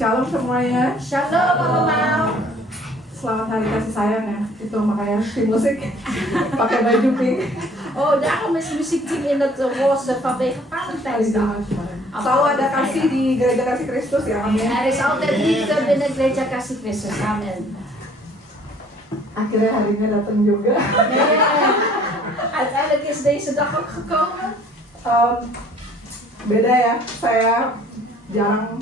Shalom semuanya. Shalom allemaal. Selamat hari kasih sayang ya. Itu makanya di musik pakai baju pink. Oh, daarom is muziekteam in het roze vanwege Valentijnsdag. Selalu ada kasih di gereja kasih Kristus ya. Amin. Er is altijd liefde binnen Gereja Kasih Kristus. Amen. Akhirnya harinya datang juga. Amen. Uiteindelijk is deze dag ook gekomen. Beda ya. Saya jarang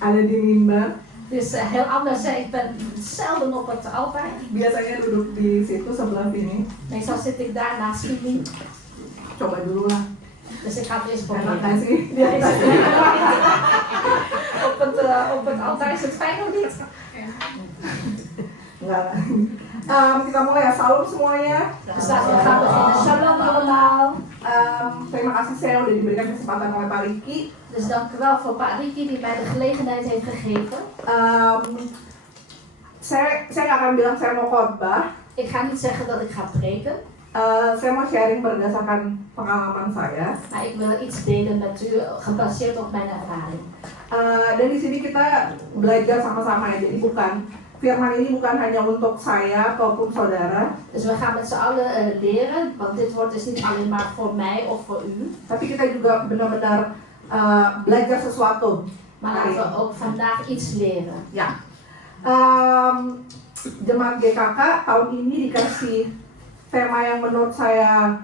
ada di mimbar. Dus heel anders. Ik ben zelden op het altaar. Biasanya duduk di situ sebelah sini. Meestal zit ik daar naast jullie. Coba dulu lah. Dus ik ga het eens Enak proberen. gak sih? Di atas. Op het altaar is het fijn of niet? Enggak. Kita mulai ya. Salam semuanya. Dus laten we gaan beginnen. Shalom allemaal. Terima kasih saya udah diberikan kesempatan oleh Pak Riki. Dus dank u wel voor Pak Riki die mij de gelegenheid heeft gegeven. Saya nggak akan bilang saya mau khotbah. Ik ga niet zeggen dat ik ga preken, Saya mau sharing berdasarkan pengalaman saya. maar ik wil iets delen met u gebaseerd op mijn ervaring. Dan di sini kita belajar sama-sama ya. Jadi firman ini bukan hanya untuk saya ataupun saudara, Dus we gaan met z'n allen leren, want dit wordt dus niet alleen maar voor mij of voor u. tapi kita juga benar-benar belajar sesuatu. Maar laten we ook vandaag iets leren. Ya. Jemaat GKK tahun ini dikasih tema yang menurut saya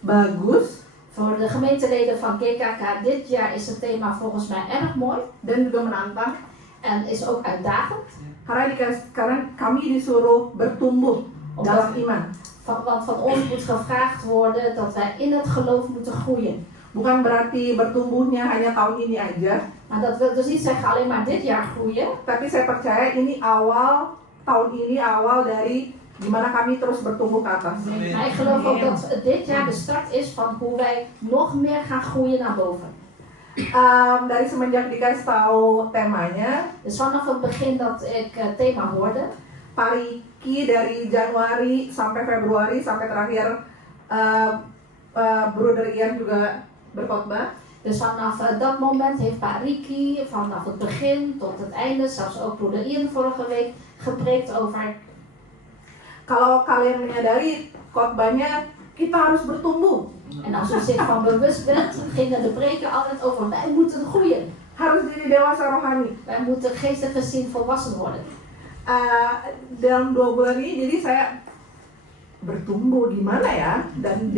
bagus Voor de gemeenteleden van GKK dit jaar is het thema volgens mij erg mooi dan juga menantang en is ook uitdagend. karena kami disuruh bertumbuh dalam iman. Want van ons moet gevraagd worden dat wij in het geloof moeten groeien. Bukan berarti bertumbuhnya hanya tahun ini aja, Maar dat wil dus niet zeggen alleen maar dit jaar groeien. tapi saya percaya ini tahun ini awal dari gimana kami terus bertumbuh ke atas. Maar ik geloof ook dat dit jaar de start is van hoe wij nog meer gaan groeien naar boven. Dari semenjak dikasih tahu temanya, Dus vanaf het begin dat ik het thema hoorde, Pak Riki dari Januari sampai Februari sampai terakhir Broeder Ian juga berkhotbah. dus vanaf dat moment heeft Pak Riki vanaf het begin tot het einde, zelfs ook broeder Ian vorige week, gepreekt over. Kalau kalian menyadari khotbahnya kita harus bertumbuh, En als u zich van bewust bent, gingen de preken altijd over wij moeten groeien. harus jadi dewasa rohani. Wij moeten geestelijk gezien volwassen worden. Dalam 2 bulan ini jadi saya bertumbuh gimana ya, dan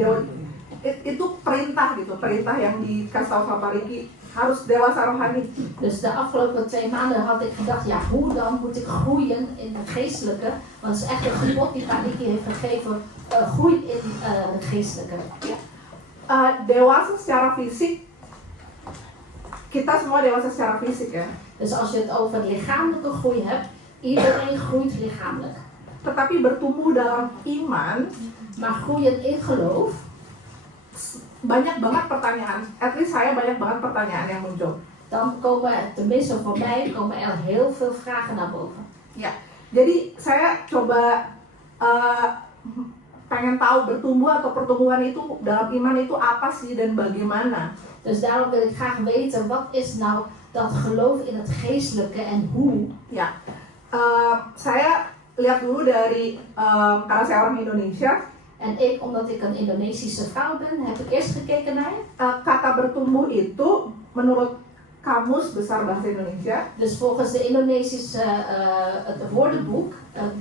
itu perintah gitu, perintah yang dikasih tahu sama Pak Riki, harus dewasa rohani. Dus de afgelopen 2 maanden had ik gedacht, ja hoe dan moet ik groeien in het geestelijke? Want het is echt een gebod die Pak Riki heeft gegeven, groei in het geestelijke. Dewasa secara fisik, kita semua dewasa secara fisik ya. Dus als je het over lichamelijke groei hebt, iedereen groeit lichamelijk. Tetapi bertumbuh dalam iman, Maar groeien in geloof, banyak banget pertanyaan. At least saya banyak banget pertanyaan yang muncul. dan komen, tenminste voor mij, komen er heel veel vragen naar boven. Ya, jadi saya coba pengen tahu bertumbuh atau pertumbuhan itu dalam iman itu apa sih dan bagaimana. Dus daarom wil ik graag weten, wat is nou dat geloof in het geestelijke en hoe? Ya, saya lihat dulu dari karena saya orang Indonesia, En ik, omdat ik een Indonesische vrouw ben, heb ik eerst gekeken naar. kata bertumbuh itu menurut Kamus Besar Bahasa Indonesia Dus volgens de Indonesische het woordenboek,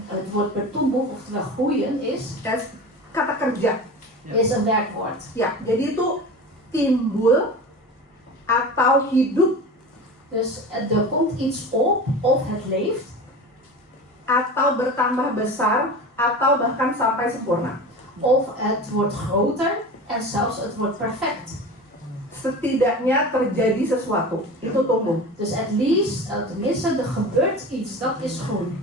het woord bertumbuh, oftewel groeien, is kata kerja. een werkwoord. Ya, jadi itu timbul atau hidup Dus er komt iets op, of het leeft, atau bertambah besar atau bahkan sampai sempurna. of het wordt groter en zelfs het wordt perfect. Setidaknya terjadi sesuatu, itu tumbuh. Dus at least, tenminste, er gebeurt iets, dat is groei.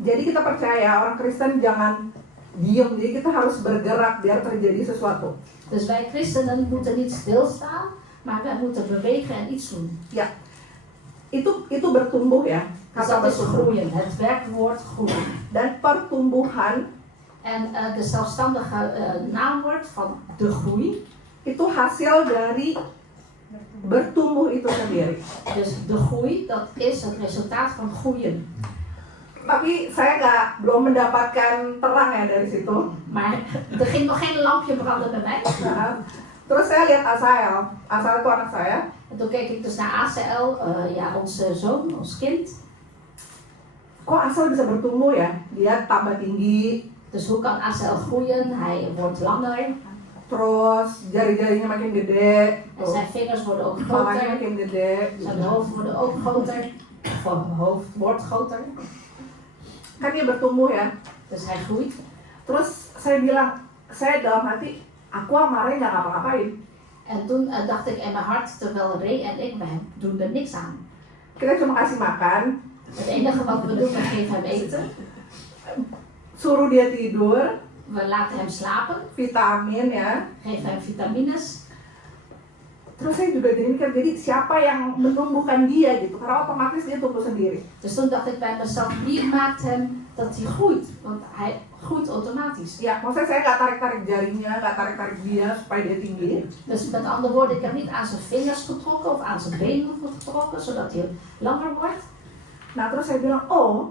Jadi kita percaya orang Kristen jangan diam, jadi kita harus bergerak biar terjadi sesuatu. Dus wij christenen moeten niet stilstaan, maar wij moeten bewegen en iets doen. Ya, itu bertumbuh ya. Dus Kata dat is bertumbuh. groeien, het werkwoord groeien. Dan pertumbuhan En de zelfstandige naamwoord van de groei, itu hasil dari bertumbuh itu sendiri. Dus de groei, dat is het resultaat van groeien. Tapi saya belum mendapatkan terang ya dari situ. Maar er ging nog geen lampje branden bij mij. Nah, terus saya lihat Asael. Asael itu anak saya. En toen keek ik dus naar ACL, ja, onze zoon, ons kind. Kok Asael bisa bertumbuh ya? Dia tambah tinggi, Dus hoe kan ACL groeien? Hij wordt langer. terus jari-jarinya makin gede, En zijn vingers worden ook kepalanya groter. makin gede. Zijn hoofd wordt ook groter. Of zijn hoofd wordt groter. Kan dia bertumbuh ya? Dus hij groeit. Terus saya bilang, saya dalam hati, aku sama Ray nggak ngapa-ngapain. En toen dacht ik in mijn hart, terwijl Ray en ik, wij doen er niks aan. Kita cuma kasih makan, Het enige wat we doen, we geven hem eten. suruh dia tidur, We laten hem slapen. vitamin ya. Geven hem vitamines. Terus saya juga jadi mikir, jadi siapa yang menumbuhkan dia gitu? Karena otomatis dia tumbuh sendiri. Dus toen dacht ik bij mezelf, wie maakt hem dat hij groeit? Want hij groeit automatisch. Ya, maksudnya saya nggak tarik-tarik jarinya, nggak tarik-tarik dia supaya dia tinggi. Dus met andere woorden, ik heb niet aan zijn vingers getrokken of aan zijn benen getrokken, zodat hij langer wordt. Nah, terus saya bilang, oh,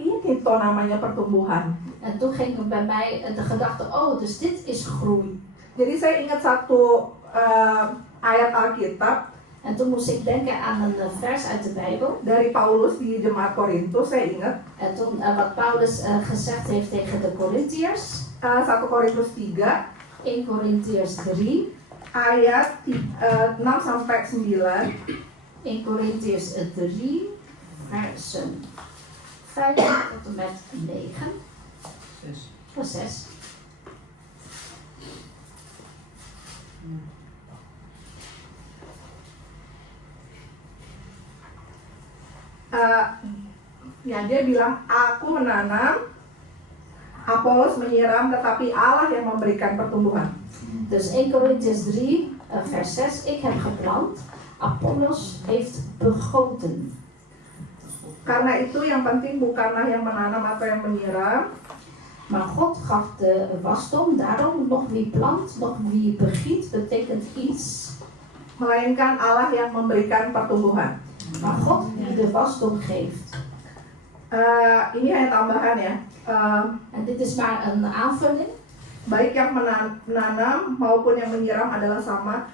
ini toh namanya pertumbuhan. En toen ging er bij mij de gedachte, oh, dus dit is groei. Jadi saya ingat satu ayat Alkitab En toen moest ik denken aan een vers uit de Bijbel. dari Paulus di Jemaat Korintus, saya ingat. En toen wat Paulus gezegd heeft tegen de Korintiërs. 1 Korintus 3, 1 Korintiërs 3, ayat 6 sampai 9. 1 Korintiërs 3, versen 5 tot en met 9. 6. Ya, dia bilang, aku menanam, Apolos menyiram, tetapi Allah yang memberikan pertumbuhan. Dus 1 Korintiërs 3, vers 6. Ik heb geplant, Apollos heeft begoten. Karena itu yang penting bukanlah yang menanam atau yang menyiram, Maar God gaf de wasdom, daarom nog wie plant, nog wie begiet, betekent iets. melainkan Allah yang memberikan pertumbuhan. Maar God die de wasdom geeft. Ini hanya tambahan ya. En dit is maar een aanvulling. Baik yang menanam maupun yang menyiram adalah sama,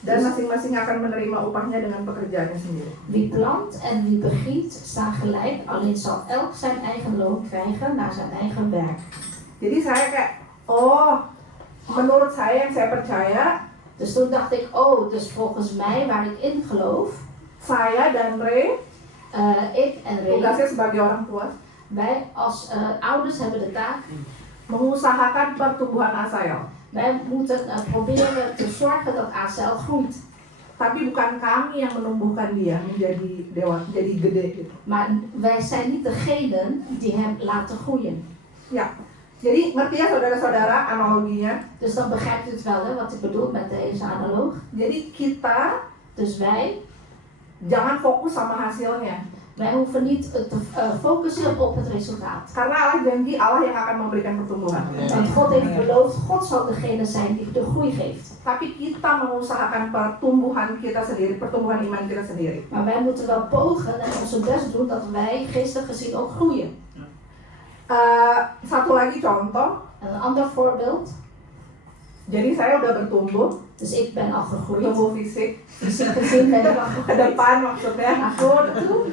dan masing-masing akan menerima upahnya dengan pekerjaannya sendiri. Wie plant en wie begiet staan gelijk, alleen zal elk zijn eigen loon krijgen naar zijn eigen werk. Jadi saya kayak, oh, menurut saya yang saya percaya, Dus toen dacht ik, oh, dus volgens mij, waar ik in geloof, saya dan Ray, ik en Ray, tugasnya sebagai orang tua, wij als ouders hebben de taak, mengusahakan pertumbuhan Asael. wij moeten proberen te zorgen dat ACL groeit. Tapi bukan kami yang menumbuhkan dia menjadi dewa, jadi gede gitu. Maar wij zijn niet degene die hem laten groeien. Ya, jadi ngerti ya saudara-saudara analoginya. Dus dan begrijpt u het wel, hè, wat ik bedoel met deze analoog. Jadi kita Dus wij jangan fokus sama hasilnya. Wij hoeven niet te focussen op het resultaat. Karena Allah janji Allah yang akan memberikan pertumbuhan. Want God heeft beloofd, God zal degene zijn die de groei geeft. Tapi kita mengusahakan pertumbuhan kita sendiri, pertumbuhan iman kita sendiri. Maar wij moeten wel pogen en onze best doen dat wij geestelijk gezien ook groeien. Satu lagi contoh. Een ander voorbeeld. Jadi saya udah bertumbuh, Dus ik ben al gegroeid. tumbuh fisik, Fysiek gezien ben ik al ke gegroeid. depan maksudnya. Naar voren toe.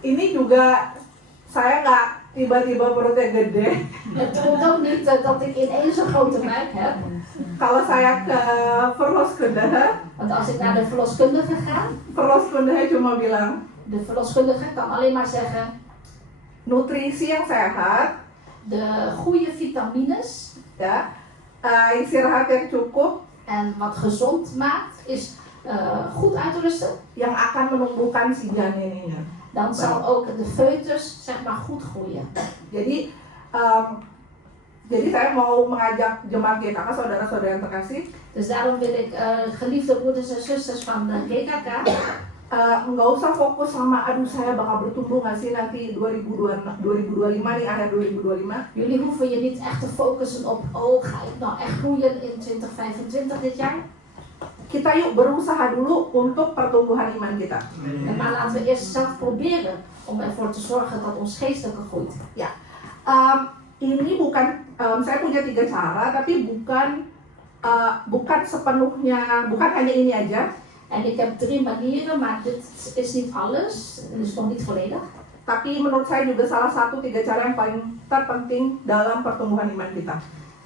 Ini juga saya nggak tiba-tiba perutnya gede. Het komt ook niet dat ik ineens een grote buik heb. Kalau saya ke verloskundige, Want als ik naar de verloskundige ga, verloskundige cuma bilang de verloskundige kan alleen maar zeggen, nutrisi yang sehat, de goede vitamines ya, istirahat yang cukup, en wat gezond maakt is goed uitrusten. yang akan menumbuhkan si janinnya. Dan zal ook de foetus zeg maar goed groeien. Jadi saya mau mengajak jemaat GKK, saudara-saudara yang terkasih, Dus daarom wil ik geliefde broeders en zusters van de GKK, nggak usah fokus sama aduh saya bakal bertumbuh nggak sih nanti 2025 nih, akhir 2025. jullie hoeven je niet echt te focussen op, oh ga ik nou echt groeien in 2025 dit jaar? kita yuk berusaha dulu untuk pertumbuhan iman kita. Maar laten we eerst zelf proberen om ervoor te zorgen dat ons geestelijke groeit. Ini bukan, saya punya 3 cara, tapi bukan sepenuhnya, bukan hanya ini aja. En ik heb 3 manieren, maar dit is niet alles. Het is nog niet volledig. Tapi menurut saya juga salah satu 3 cara yang paling terpenting dalam pertumbuhan iman kita.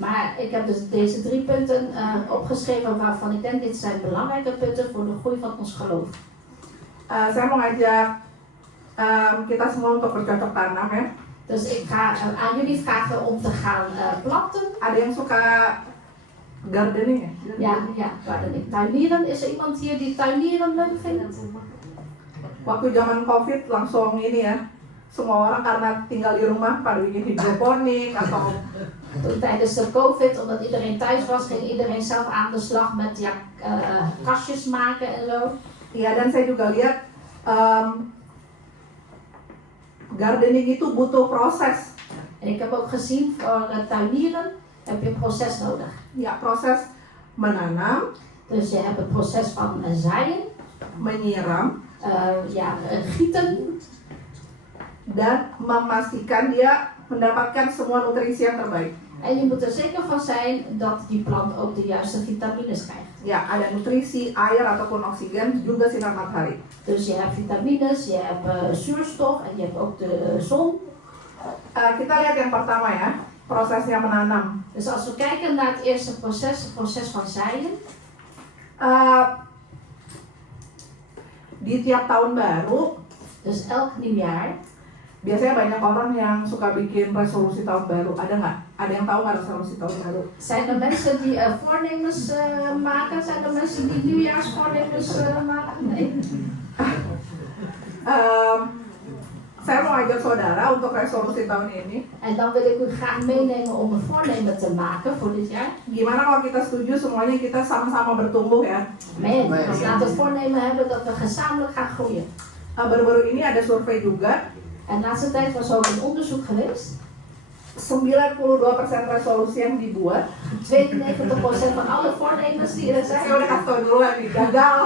Maar ik heb dus deze 3 punten opgeschreven waarvan ik denk dit zijn belangrijke punten voor de groei van ons geloof. Saya mau ngajak kita semua untuk bercocok tanam ya. Dus ik ga aan jullie vragen om te gaan planten. Ada yang suka gardening ya? Ja, gardening. Tuinieren. Is er iemand hier die tuinieren leuk vindt? Waktu zaman COVID langsung ini ya, semua orang karena tinggal di rumah pada bikin hidroponik atau Toen tijdens de COVID, omdat iedereen thuis was, ging iedereen zelf aan de slag met kastjes maken en zo. ya, dan saya juga lihat gardening itu butuh proses. En ik heb ook gezien voor tuinieren heb je een proces nodig. Ya, proses menanam, Dus je hebt het proces van zaaien, menyiram, gieten dan memastikan dia mendapatkan semua nutrisi yang terbaik. en je moet er zeker van zijn dat die plant ook de juiste vitamines krijgt. Ya, ada nutrisi, air ataupun oksigen, juga sinar matahari. Dus je hebt vitamines, je hebt zuurstof en je hebt ook de zon. Kita lihat yang pertama ya, prosesnya menanam. Dus als we kijken naar het eerste proces, het proces van zaaien. Di tiap tahun baru, Dus elk nieuwjaar biasanya banyak orang yang suka bikin resolusi tahun baru. Ada nggak? Ada yang tahu nggak resolusi tahun baru? zijn er mensen die voornemens maken. Zijn er mensen die nieuwjaarsvoornemens maken? Nee. Saya mau ajak saudara untuk resolusi tahun ini. En dan wil ik u graag meenemen om een voornemen te maken voor dit jaar. Gimana kalau kita setuju semuanya kita sama-sama bertumbuh ya? Dus laten we het voornemen hebben dat we gezamenlijk gaan groeien. Baru-baru ini ada survei juga. En de laatste tijd was ook een onderzoek geweest. 92% resolusi yang dibuat. 92% van alle voornemens die er zijn, Saya udah kasih tau duluan nih, gagal.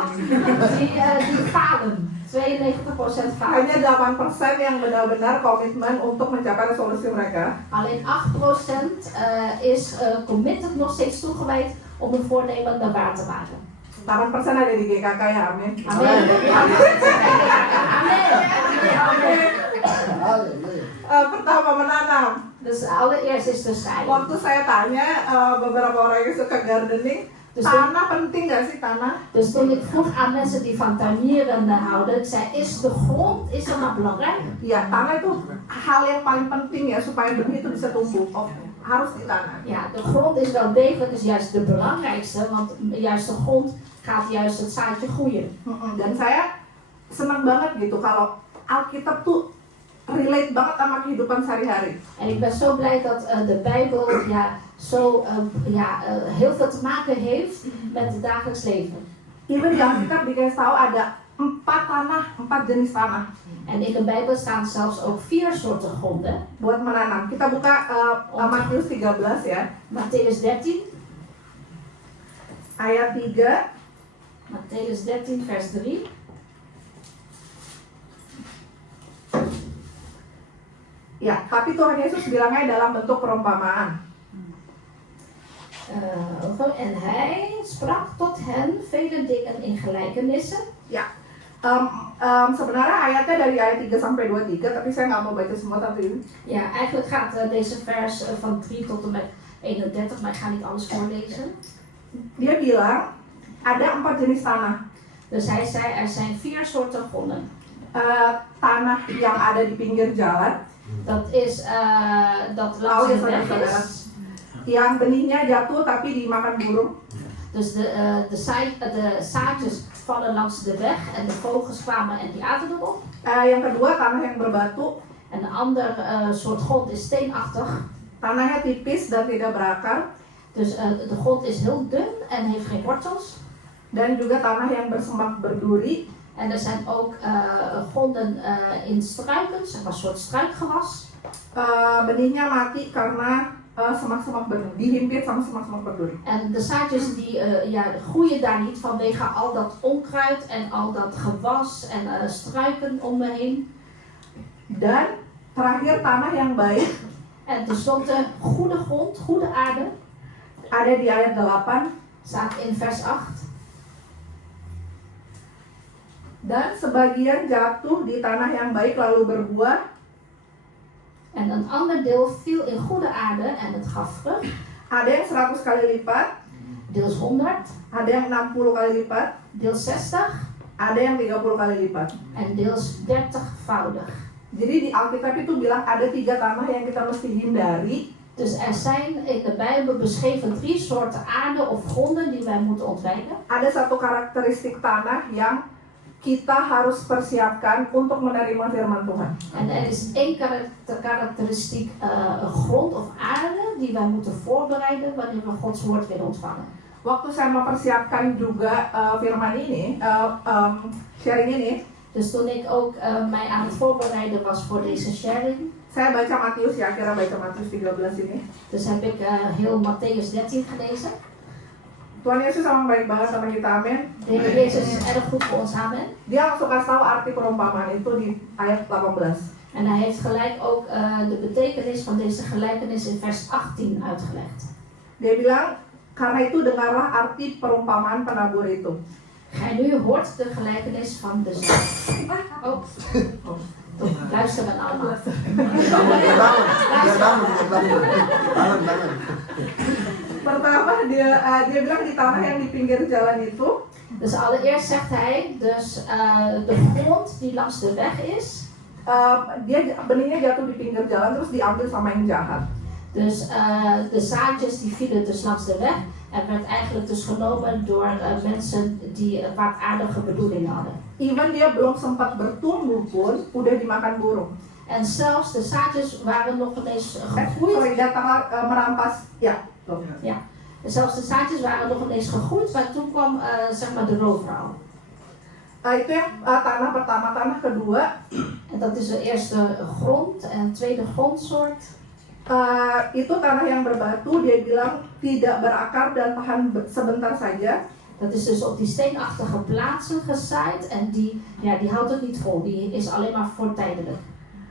die falen. 92% falen. Hanya 8% yang benar-benar komitmen untuk mencapai resolusi mereka. Alleen 8% is committed nog steeds toegewijd om een voornemen naar waar te maken. 8% ada di GKK ya, amin. Amen. Pertama menanam. Dus allereerst is de zaaien. Waktu saya tanya beberapa orang yang suka gardening, Dus tanah penting nggak sih tanah? Dus toen ik vroeg aan mensen die van tuinieren houden, ik zei, is de grond, is dat nou belangrijk? Ya, tanah itu hal yang paling penting ya supaya benih itu bisa tumbuh. Harus di tanah. Ja, de grond is wel degelijk, is juist de belangrijkste, want juist de grond gaat juist het zaadje groeien. Dan saya senang banget gitu kalau Alkitab tuh relate banget sama kehidupan sehari-hari. En ik ben zo blij dat de Bijbel heel veel te maken heeft met het dagelijks leven. Even di Alkitab dikasih tahu ada 4 jenis tanah En in de Bijbel staan zelfs ook 4 soorten gronden. buat menanam. Kita buka Matius 13 ya, Matthäus 13, ayat 3. Matthäus 13 vers 3. Ya, tapi Tuhan Yesus bilangnya dalam bentuk perumpamaan. En hij sprak tot hen vele dingen in gelijkenissen. Ya, sebenarnya ayatnya dari ayat 3 sampai 23, tapi saya nggak mau baca semua tapi Ja, eigenlijk gaat deze vers van 3 tot en met 31, maar ik ga niet alles voorlezen. dia bilang ada 4 jenis tanah. Dus hij zei, er zijn 4 soorten gronden. Tanah yang ada di pinggir jalan, Dat is dat langs de weg is. yang benihnya jatuh tapi dimakan burung. Dus de zaadjes vallen langs de weg en de vogels kwamen en die aten erop. Yang kedua tanah yang berbatu, En een ander soort grond is steenachtig. tanahnya tipis dan tidak berakar. Dus de grond is heel dun en heeft geen wortels. Dan juga tanah yang bersemak berduri. En er zijn ook gronden in struiken, zeg maar een soort struikgewas. Benihnya mati karena semak-semak berduri, dihimpit sama semak-semak berduri. En de zaadjes die groeien daar niet vanwege al dat onkruid en al dat gewas en struiken om me heen. Dan terakhir tanah yang baik En tenslotte goede grond, goede aarde, ada di ayat 8. staat in vers 8. Dan sebagian jatuh di tanah yang baik lalu berbuah. En een ander deel viel in goede aarde en het gaf vrucht. Ada yang 100 kali lipat, Deels 100, ada yang 60 kali lipat, deels 60 ada yang 30 kali lipat. en deels 30-voudig. Jadi di Alkitab itu bilang ada 3 tanah yang kita mesti hindari. Dus er zijn in de Bijbel beschreven 3 soorten aarde of gronden die wij moeten ontwijken. Ada satu karakteristik tanah yang kita harus persiapkan untuk menerima firman Tuhan. En er is één karakteristiek grond of aarde die wij moeten voorbereiden wanneer we Gods woord willen ontvangen. Waktu saya mempersiapkan juga firman ini, sharing ini, Dus toen ik ook mij aan het voorbereiden was voor deze sharing, saya baca Matius ya, akhirnya baca Matius 13 ini. dus heb ik heel Mattheus 13 gelezen. Tuhan Yesus sama baik banget sama kita, amin. De Heer Jezus is erg goed voor ons, amen. Dia langsung kasih tahu arti perumpamaan itu di ayat 18. En hij heeft gelijk ook de betekenis van deze gelijkenis in vers 18 uitgelegd. Dia bilang, karena itu dengarlah arti perumpamaan penabur itu. Gij nu hoort de gelijkenis van de zaad. Oh, luisteren allemaal. Pertama dia bilang di tanah yang di pinggir jalan itu. Dus allereerst zegt hij, dus de grond die langs de weg is. Benihnya jatuh di pinggir jalan terus diambil sama yang jahat. Dus de zaadjes die vielen dus langs de weg en werd eigenlijk dus genomen door mensen die kwaadaardige bedoelingen hadden. Even dia belum sempat bertumbuh pun udah dimakan burung. En zelfs de zaadjes waren nog ineens Sorry, gegroeid. datang merampas, ya. Ja. En zelfs de zaadjes waren nog ineens gegroeid, maar toen kwam zeg maar de roofvrouw. Itu yang tanah pertama, tanah kedua. En dat is de eerste grond en tweede grondsoort. Itu tanah yang berbatu, dia bilang tidak berakar dan tahan sebentar saja. Dat is dus op die steenachtige plaatsen gezaaid en die houdt het niet vol, die is alleen maar voor tijdelijk.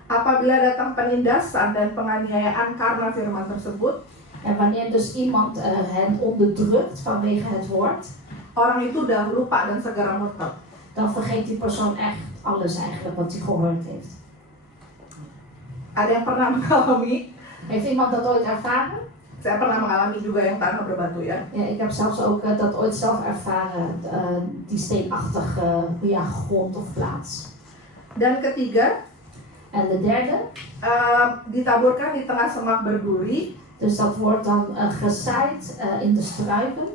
Apabila datang penindasan dan penganiayaan karena firman tersebut, En wanneer dus iemand hen onderdrukt vanwege het woord, orang itu udah lupa dan segera murtad. dan vergeet die persoon echt alles eigenlijk wat hij gehoord heeft. Ada yang pernah mengalami? Heeft iemand dat ooit ervaren? Saya pernah mengalami juga yang tanah berbatu ya. Ja, ik heb zelfs ook dat ooit zelf ervaren, die steenachtige grond of plaats. Dan ketiga, En de derde, ditaburkan di tengah semak berduri. dus dat wordt dan gezaaid in de struiken.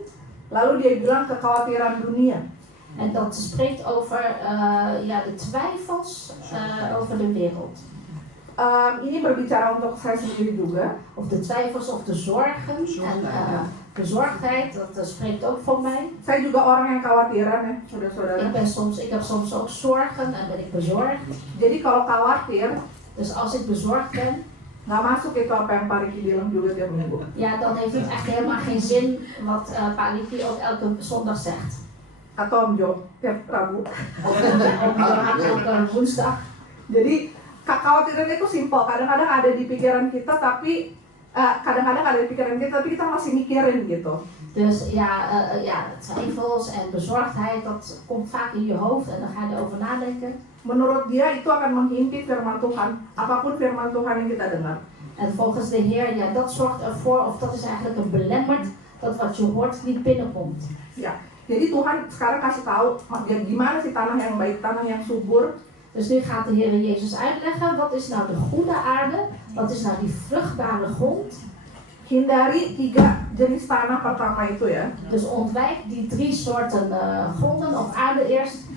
Lalu dia bilang kekhawatiran dunia. En dat spreekt over de twijfels over de wereld. Ini berbicara untuk saya sendiri juga. Of de twijfels of de zorgen. En bezorgdheid, dat spreekt ook voor mij. Saya juga orang yang khawatiran ya, saudara-saudara. Ik heb soms ook zorgen en ben ik bezorgd. Jadi kalau khawatir, Dus als ik bezorgd ben, nggak masuk itu apa yang Pak Riki bilang juga tiap minggu. ja, dan heeft het echt helemaal geen zin wat Pak Liki ook elke zondag zegt. Atau Om Jo tiap Rabu. Elke woensdag. Jadi kekhawatiran itu simpel. Kadang-kadang ada di pikiran kita, tapi kadang-kadang ada di pikiran kita, tapi kita masih mikirin gitu. Dus twijfels en bezorgdheid, dat komt vaak in je hoofd en dan ga je erover nadenken. Menurut dia itu akan menghimpit firman Tuhan, apapun firman Tuhan yang kita dengar. En volgens de Heer, dat zorgt ervoor, of dat is eigenlijk een belemmerd, dat wat je hoort niet binnenkomt. Ya, jadi Tuhan sekarang kasih tahu gimana sih tanah yang baik, tanah yang subur. Dus nu gaat de Heer Jezus uitleggen, wat is nou de goede aarde, wat is nou die vruchtbare grond. Hindari 3 jenis tanah pertama itu ya. Dus ontwijk die 3 soorten gronden of aarde eerst.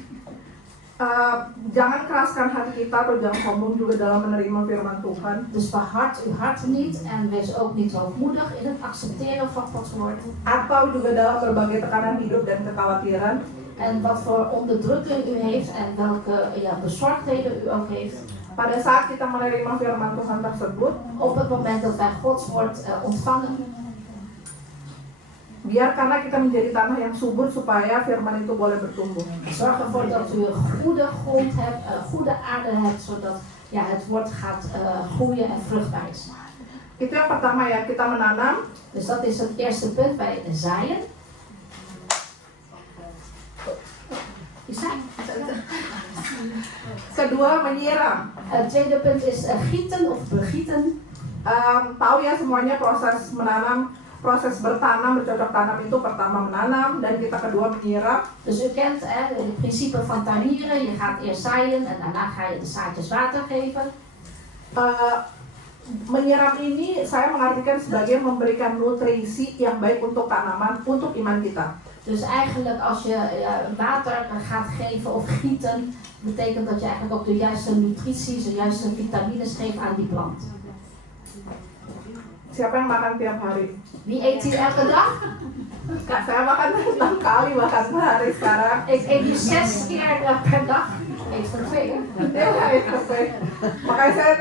Jangan keraskan hati kita atau jangan sombong juga dalam menerima firman Tuhan. Dus verhard uw hart niet en wees ook niet hoogmoedig in het accepteren van Gods woord. Atau juga dalam berbagai tekanan hidup dan kekhawatiran. En wat voor onderdrukking u heeft en welke bezorgdheden u ook heeft. pada saat kita menerima firman Tuhan tersebut, Op het moment dat wij Gods woord ontvangen, biarkanlah kita menjadi tanah yang subur supaya firman itu boleh bertumbuh. zorg ervoor dat u een goede grond hebt, een goede aarde hebt, zodat het woord gaat groeien en vruchtbaar is. Itu yang pertama ya, kita menanam. Dus dat is het eerste punt bij zaaien. Kedua, menyiram. Het tweede punt is gieten of begieten. Tahu ya semuanya proses menanam, proses bertanam, bercocok tanam itu pertama menanam dan kita kedua menyiram. Dus u kent het principe van tuinieren. Je gaat eerst zaaien en daarna ga je de zaadjes water geven. Menyiram ini saya mengartikan sebagai memberikan nutrisi yang baik untuk tanaman, untuk iman kita. Dus eigenlijk als je water gaat geven of gieten, betekent dat je eigenlijk ook de juiste nutritie, de juiste vitamines geeft aan die plant. Siapa yang makan tiap hari? Wie eet hier elke dag? Saya makan 6 kali bahkan sehari sekarang. Ik eet nu 6 keer per dag. Eet voor 2 keer. Ya, makanya saya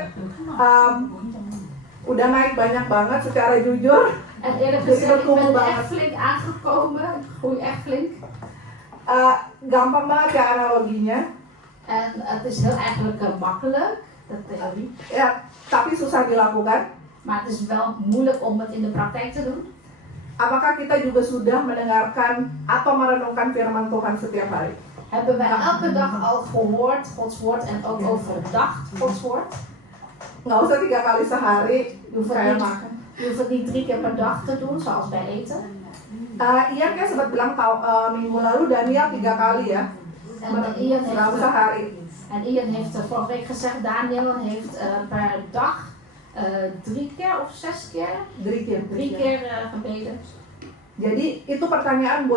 udah naik banyak banget secara jujur. En eerlijk gezegd, ik ben echt flink aangekomen. Ik groei echt flink. Gampang banget ya analoginya. En het is heel eigenlijk makkelijk, de theorie. Ya, tapi susah dilakukan. Maar het is wel moeilijk om het in de praktijk te doen. Apakah kita juga sudah mendengarkan atau merenungkan firman Tuhan setiap hari? Hebben wij elke dag al gehoord Gods woord en ook overdacht Gods woord? Nggak usah 3 kali sehari saya makan. Je hoeft het niet 3 keer per dag te doen, zoals bij eten. Ian kan sempat bilang minggu lalu Daniel 3 kali ya. Nggak usah hari. En Ian heeft vorige week gezegd, Daniel heeft per dag 3 keer of 6 keer? 3 keer gebeden. Jadi itu pertanyaan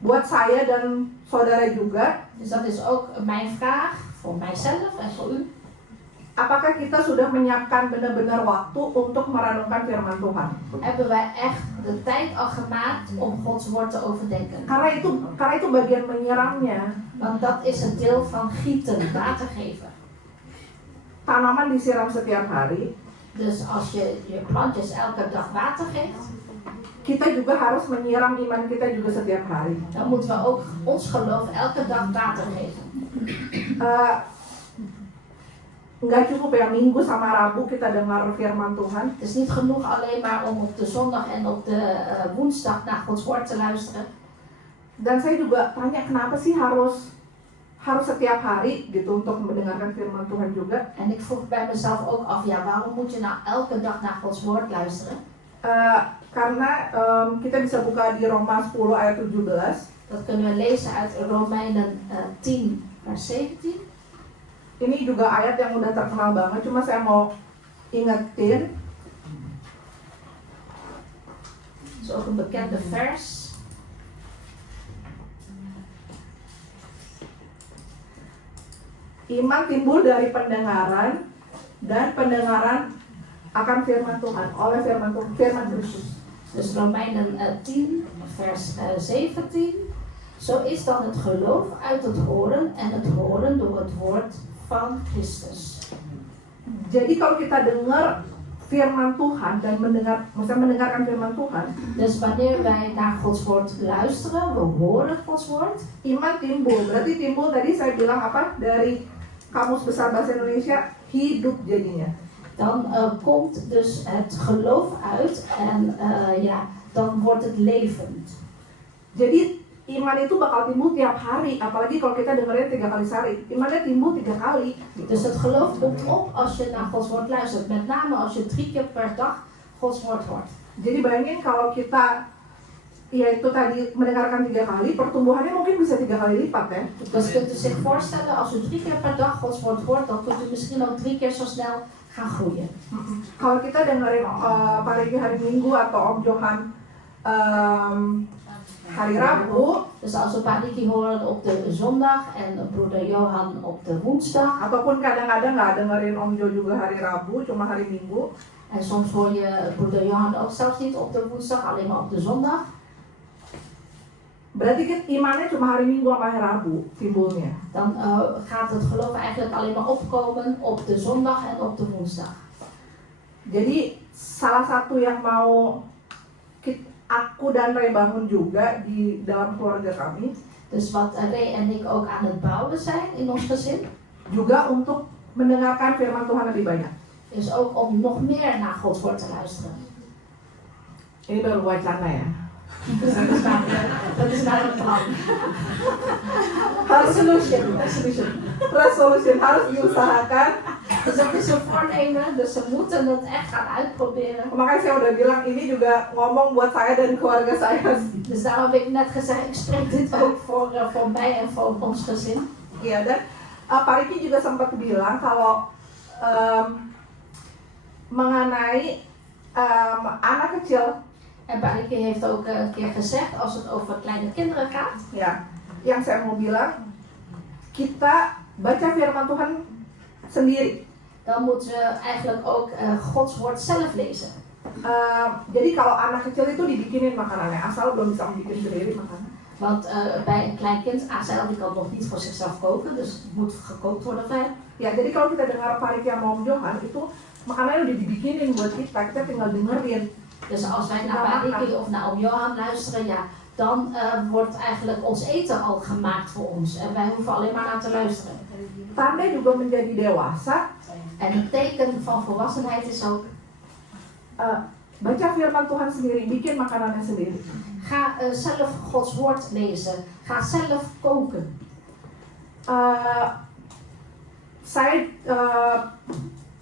buat saya dan saudara juga. Dus dat is ook mijn vraag voor mijzelf en voor u. Apakah kita sudah menyiapkan benar-benar waktu untuk merenungkan firman Tuhan? Hebben wij echt de tijd al gemaakt om Gods woord te overdenken? Karena itu bagian menyiramnya. Want dat is het deel van gieten, water geven. Tanaman disiram setiap hari. Dus als je je plantjes elke dag water geeft, kita juga harus menyiram iman kita juga setiap hari. dan moeten we ook ons geloof elke dag water geven. Nggak cukup ya Minggu sama Rabu kita dengar firman Tuhan. Het is niet genoeg alleen maar om op de zondag en op de woensdag naar Gods woord te luisteren. Dan saya juga tanya kenapa sih harus setiap hari gitu untuk mendengarkan firman Tuhan juga. En ik vroeg bij mezelf ook af, ja, waarom moet je nou elke dag naar Gods woord luisteren? Karena kita bisa buka di Roma 10 ayat 17. Dat kunnen we lezen uit Romeinen 10 vers 17. Ini juga ayat yang udah terkenal banget, cuma saya mau ingetin. Het is ook een bekende vers. Iman timbul dari pendengaran dan pendengaran akan firman Tuhan, oleh firman Tuhan, firman Kristus. Dus Romeinen 10 vers 17. Zo is dan het geloof uit het horen en het horen door het woord van Christus. Jadi kalau kita dengar firman Tuhan dan mendengarkan firman Tuhan, Dus wanneer wij naar Gods woord luisteren, we horen Gods woord, iman timbul. Berarti timbul tadi saya bilang apa? Dari Kamus Besar Bahasa Indonesia, hidup jadinya. dan komt dus het geloof uit en dan wordt het levend. Jadi iman itu bakal timbul tiap hari, apalagi kalau kita dengerin 3 kali sehari. Imannya timbul 3 kali. Dus het geloof komt op als je naar Gods woord luistert. Met name als je 3 keer per dag Gods woord hoort. Jadi bayangin kalau kita itu tadi mendengarkan 3 kali, pertumbuhannya mungkin bisa 3 kali lipat ya. Dus kunt u zich voorstellen, als u 3 keer per dag Gods woord hoort, dan kunt u misschien ook 3 keer zo snel gaan groeien. Kalau kita dengerin Pak Riki hari Minggu atau Om Johan hari Rabu, Dus als we Pak Riki horen op de zondag en broeder Johan op de woensdag, ataupun kadang-kadang nggak dengerin Om Jo juga hari Rabu, cuma hari Minggu. en soms hoor je broeder Johan ook zelfs niet op de woensdag, alleen maar op de zondag. berarti imannya cuma hari Minggu sama hari Rabu timbulnya. Dan gaat het geloof eigenlijk alleen maar opkomen op de zondag en op de woensdag. Jadi salah satu yang mau aku dan Ray bangun juga di dalam keluarga kami, Dus wat Ray en ik ook aan het bouwen zijn in ons gezin, juga untuk mendengarkan firman Tuhan lebih banyak. is ook om nog meer naar Gods woord te luisteren. Ini baru wacana ya. Dat is naar het plan. Resolution harus diusahakan. Dus dat is een voornemen, dus ze moeten het echt gaan uitproberen. Makanya saya udah bilang ini juga ngomong buat saya dan keluarga saya. Dus daarom heb ik net gezegd, ik spreek dit ook voor mij en voor ons gezin. Iya, dan Pak Riki juga sempat bilang kalau mengenai anak kecil. En Barike heeft ook een keer gezegd, als het over kleine kinderen gaat. Ya, yang saya mau bilang, kita baca firman Tuhan sendiri. Dan moeten we eigenlijk ook Gods woord zelf lezen. Jadi kalau anak kecil itu dibikinin makanannya, asal belum bisa bikin sendiri makanan. Want bij een klein kind, Azel die kan nog niet voor zichzelf koken, dus het moet gekookt worden verder. Ya, jadi kalau kita dengar Pak Riki sama Om Johan, itu makanannya udah dibikinin buat kita tinggal dengerin. Dus als wij naar Barike of naar Oom Johan luisteren, ja, dan wordt eigenlijk ons eten al gemaakt voor ons. En wij hoeven alleen maar naar te luisteren. Tanda juga menjadi dewasa. En het teken van volwassenheid is ook, baca firman Tuhan sendiri, bikin makanannya sendiri. ga zelf Gods woord lezen. Ga zelf koken.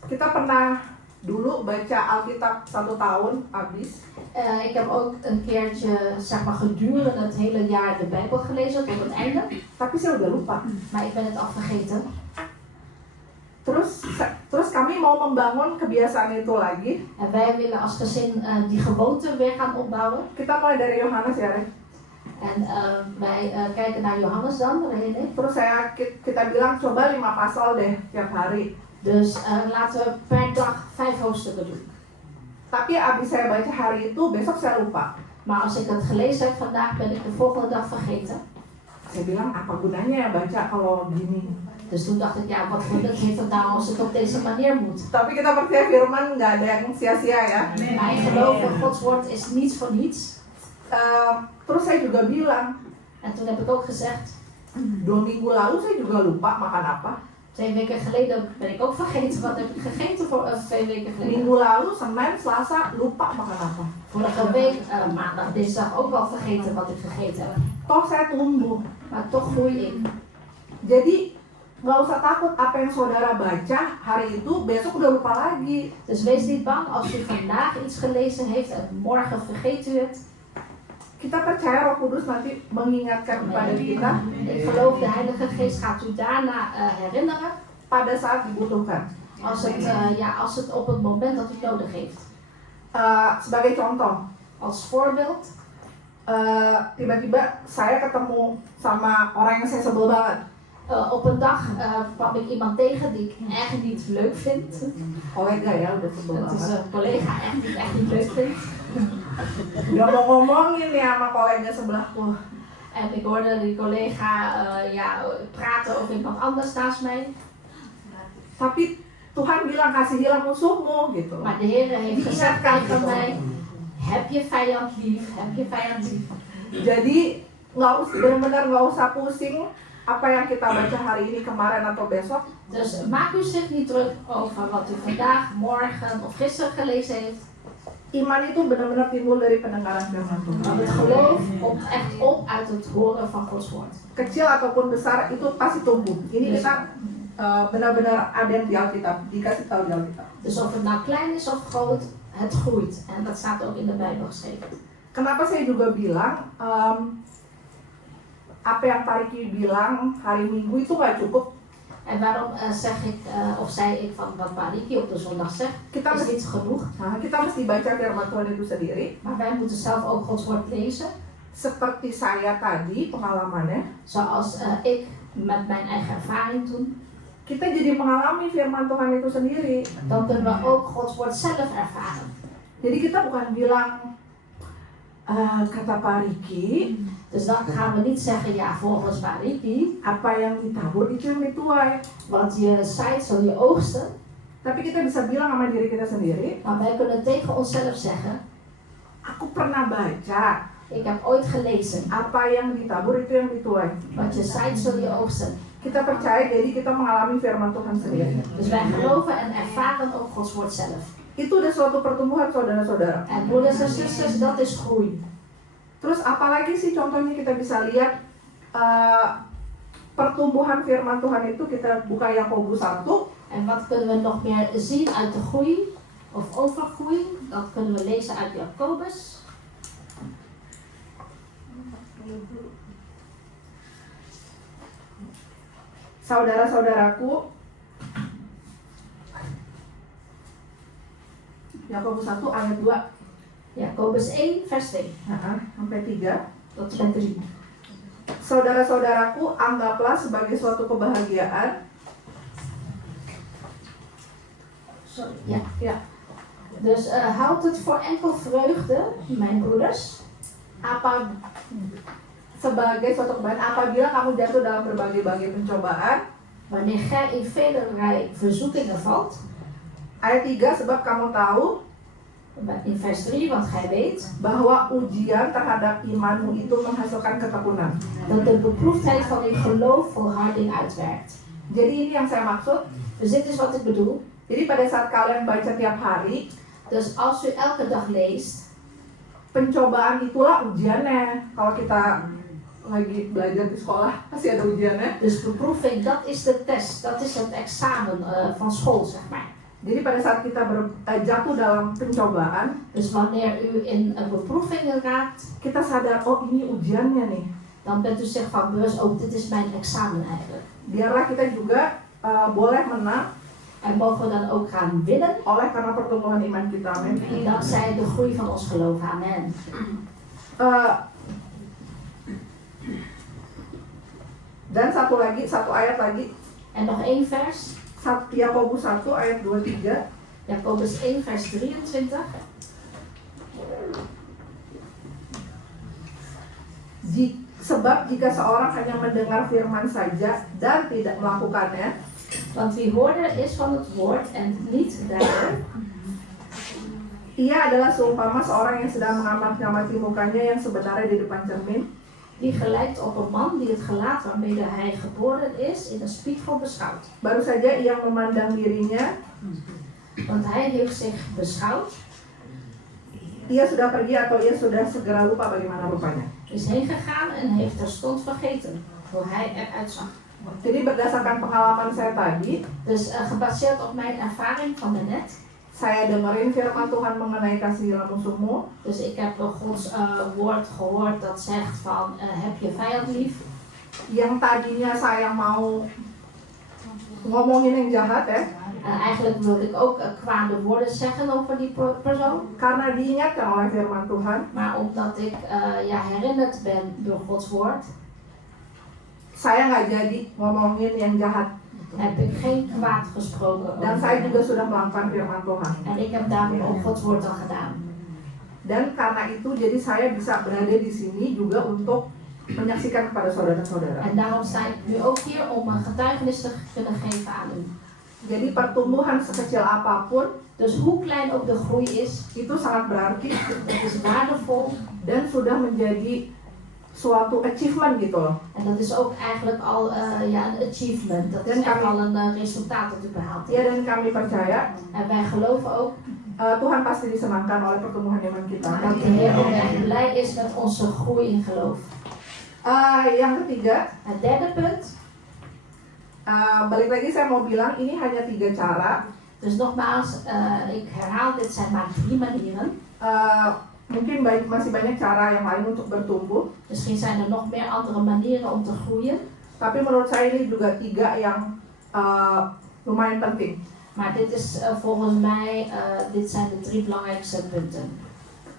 Kita pernah dulu baca Alkitab 1 tahun habis. Ik heb ook een keertje, zeg maar, gedurende het hele jaar de Bijbel gelezen tot het einde. Tapi saya udah lupa. Maar ik ben het al vergeten. Terus kami mau membangun kebiasaan itu lagi. En wij willen als gezin die gewoonte weer gaan opbouwen. Kita mulai dari Yohanes ya, Rek. En wij kijken naar Johannes dan, Ray en ik. Terus kita bilang coba 5 pasal deh tiap hari. Dus laten we per dag 5 hoofdstukken doen. Tapi abis saya baca hari itu, besok saya lupa. Maar als ik het gelezen heb vandaag, ben ik de volgende dag vergeten. Saya bilang apa gunanya ya baca kalau gini. Dus toen dacht ik, ja, wat voor nut heeft het nou als het op deze manier moet? Tapi kita percaya firman nggak ada yang sia-sia ya. Maar ik geloof dat Gods woord is niets voor niets. Terus saya juga bilang, En toen heb ik ook gezegd, 2 minggu lalu saya juga lupa makan apa. 2 weken geleden ben ik ook vergeten wat heb ik gegeten voor 2 weken geleden. Minggu lalu, Senin, Selasa, lupa makan apa. Vorige week, maandag, dinsdag ook al vergeten wat ik gegeten heb. Toh saya tumbuh. Maar toch groei ik. Jadi nggak usah takut apa yang saudara baca hari itu besok udah lupa lagi. Dus wees niet bang als u vandaag iets gelezen heeft en morgen vergeet u het. Kita percaya Roh Kudus nanti mengingatkan kepada kita Ik geloof de Heilige Geest gaat u daarna herinneren pada saat dibutuhkan. als het op het moment dat u het nodig heeft. Sebagai contoh, Als voorbeeld, tiba-tiba saya ketemu sama orang yang saya sebel banget. op een dag kwam ik iemand tegen die ik echt niet leuk vind. Kolega ya, udah sebel Het is banget. een collega die ik echt niet leuk vind. Udah mau ngomongin ya sama kolega sebelahku. En ik hoorde die collega praten over iemand anders naast mij. Tapi Tuhan bilang kasihilah musuhmu gitu. Maar de Heer heeft gezegd tegen mij, heb je vijand lief, heb je vijand lief. Jadi benar-benar nggak usah pusing apa yang kita baca hari ini, kemarin atau besok. Dus maak u zich niet druk over wat u vandaag, morgen of gisteren gelezen heeft. Iman itu benar-benar timbul dari pendengaran firman Tuhan. Want het geloof komt echt op uit het horen van Gods woord. Kecil ataupun besar itu pasti tumbuh. Ini kita benar-benar ada yang di Alkitab, dikasih tahu di Alkitab. Dus of het nou klein is of groot, het groeit. En dat staat ook in de Bijbel geschreven. Kenapa saya juga bilang apa yang Pak Riki bilang hari Minggu itu nggak cukup. En waarom zei ik van wat Bariki op de zondag zegt, Kita is mesti, niet genoeg. kita mesti baca firman Tuhan itu sendiri. Maar wij moeten zelf ook Gods woord lezen. Seperti saya tadi pengalamannya, Zoals ik met mijn eigen ervaring toen. kita jadi mengalami firman Tuhan itu sendiri. Dan kunnen we ook Gods woord zelf ervaren. Jadi kita bukan bilang Kata Pak Riki, Dus dan gaan we niet zeggen, ja, volgens Pak Riki, apa yang ditabur itu yang dituai. want je zaait zul je oogsten. Tapi kita bisa bilang sama diri kita sendiri, Maar wij kunnen tegen onszelf zeggen, aku pernah baca, ik heb ooit gelezen, apa yang ditabur itu yang dituai. wat je zaait zul je oogsten. Kita percaya, jadi kita mengalami firman Tuhan sendiri. Dus wij geloven en ervaren ook Gods woord zelf. Itu udah suatu pertumbuhan saudara-saudara. En broeders en zusters, dat is groei. Terus apalagi sih contohnya kita bisa lihat pertumbuhan firman Tuhan itu, kita buka Yakobus 1. En wat kunnen we nog meer zien uit de groei of overgroei? Dat kunnen we lezen uit Jacobus. Saudara-saudaraku, Yakobus 1 ayat 2 Jacobus 1 vers 2 sampai 3. tot en met 3. Saudara-saudaraku, anggaplah sebagai suatu kebahagiaan. Sorry. Ja. Ja. Dus houd het voor enkel vreugde, mijn broeders, Sebagai suatu kebahagiaan apabila kamu jatuh dalam berbagai-bagai pencobaan. wanneer gij in velerlei verzoekingen valt. Ayat 3, sebab kamu tahu In vers 3, want gij weet bahwa ujian terhadap imanmu itu menghasilkan ketekunan. dat de beproefdheid van uw geloof volharding uitwerkt. Jadi ini yang saya maksud. Dus dit is wat ik bedoel. Jadi pada saat kalian baca tiap hari, Dus als u elke dag leest, pencobaan itulah ujiannya. Kalau kita lagi belajar di sekolah, pasti ada ujiannya. dus beproeving, dat is de test, dat is het examen van school, zeg maar. Jadi pada saat kita jatuh dalam pencobaan, Dus wanneer u in een beproeving raakt, kita sadar, oh ini ujiannya nih. dan bent u zich van bewust, oh dit is mijn examen eigenlijk. Biarlah kita juga boleh menang En mogen we dan ook gaan winnen, oleh karena pertumbuhan iman kita. Amin. dankzij de groei van ons geloof. Amen. Dan satu ayat lagi, En nog één vers, Yakobus 1 ayat 23. Jacobus 1 vers 23. Sebab jika seorang hanya mendengar firman saja dan tidak melakukannya, Want wie hoorder is van het woord en niet dader, ia adalah seumpama seorang yang sedang mengamati mukanya yang sebenarnya di depan cermin. die gelijkt op een man die het gelaat waarmee hij geboren is in een spiegel beschouwt. Baru saja ia memandang dirinya, Want hij heeft zich beschouwd, ia sudah pergi atau ia sudah segera lupa bagaimana rupanya. is heen gegaan en heeft terstond vergeten hoe hij eruit zag. Jadi berdasarkan pengalaman saya tadi, Dus gebaseerd op mijn ervaring van daarnet, saya dengerin firman Tuhan mengenai kasihilah musuhmu. dus ik heb Gods woord gehoord dat zegt van heb je vijand lief. Yang tadinya saya mau ngomongin yang jahat ya, Eigenlijk wilde ik ook kwade woorden zeggen over die persoon. karena diingatkan oleh firman Tuhan, Maar omdat ik herinnerd ben door Gods woord, saya nggak jadi ngomongin yang jahat. heb ik geen kwaad gesproken Dan over saya hem. juga sudah melakukan firman Tuhan. En ik heb daarom ook Gods woord al gedaan. Dan karena itu jadi saya bisa berada di sini juga untuk menyaksikan kepada saudara-saudara. En daarom sta ik nu ook hier om een getuigenis te kunnen geven aan u. Jadi pertumbuhan sekecil apapun Dus hoe klein ook de groei is, itu sangat berarti het is waardevol. dan sudah menjadi suatu achievement gitu loh. En dat is ook eigenlijk al een achievement. Dat is echt al een resultaat dat u behaald Ya, heeft. dan kami percaya En wij geloven ook Tuhan pasti disenangkan oleh pertumbuhan iman kita. dat de Heer ook echt blij is met onze groei in geloof. Yang ketiga, Het derde punt, balik lagi saya mau bilang ini hanya 3 cara. dus nogmaals, ik herhaal, dit zijn maar 3 manieren. Mungkin masih banyak cara yang lain untuk bertumbuh. Misschien zijn er nog meer andere manieren om te groeien. Tapi menurut saya ini juga 3 yang lumayan penting. Maar dit is volgens mij, dit zijn de 3 belangrijkste punten.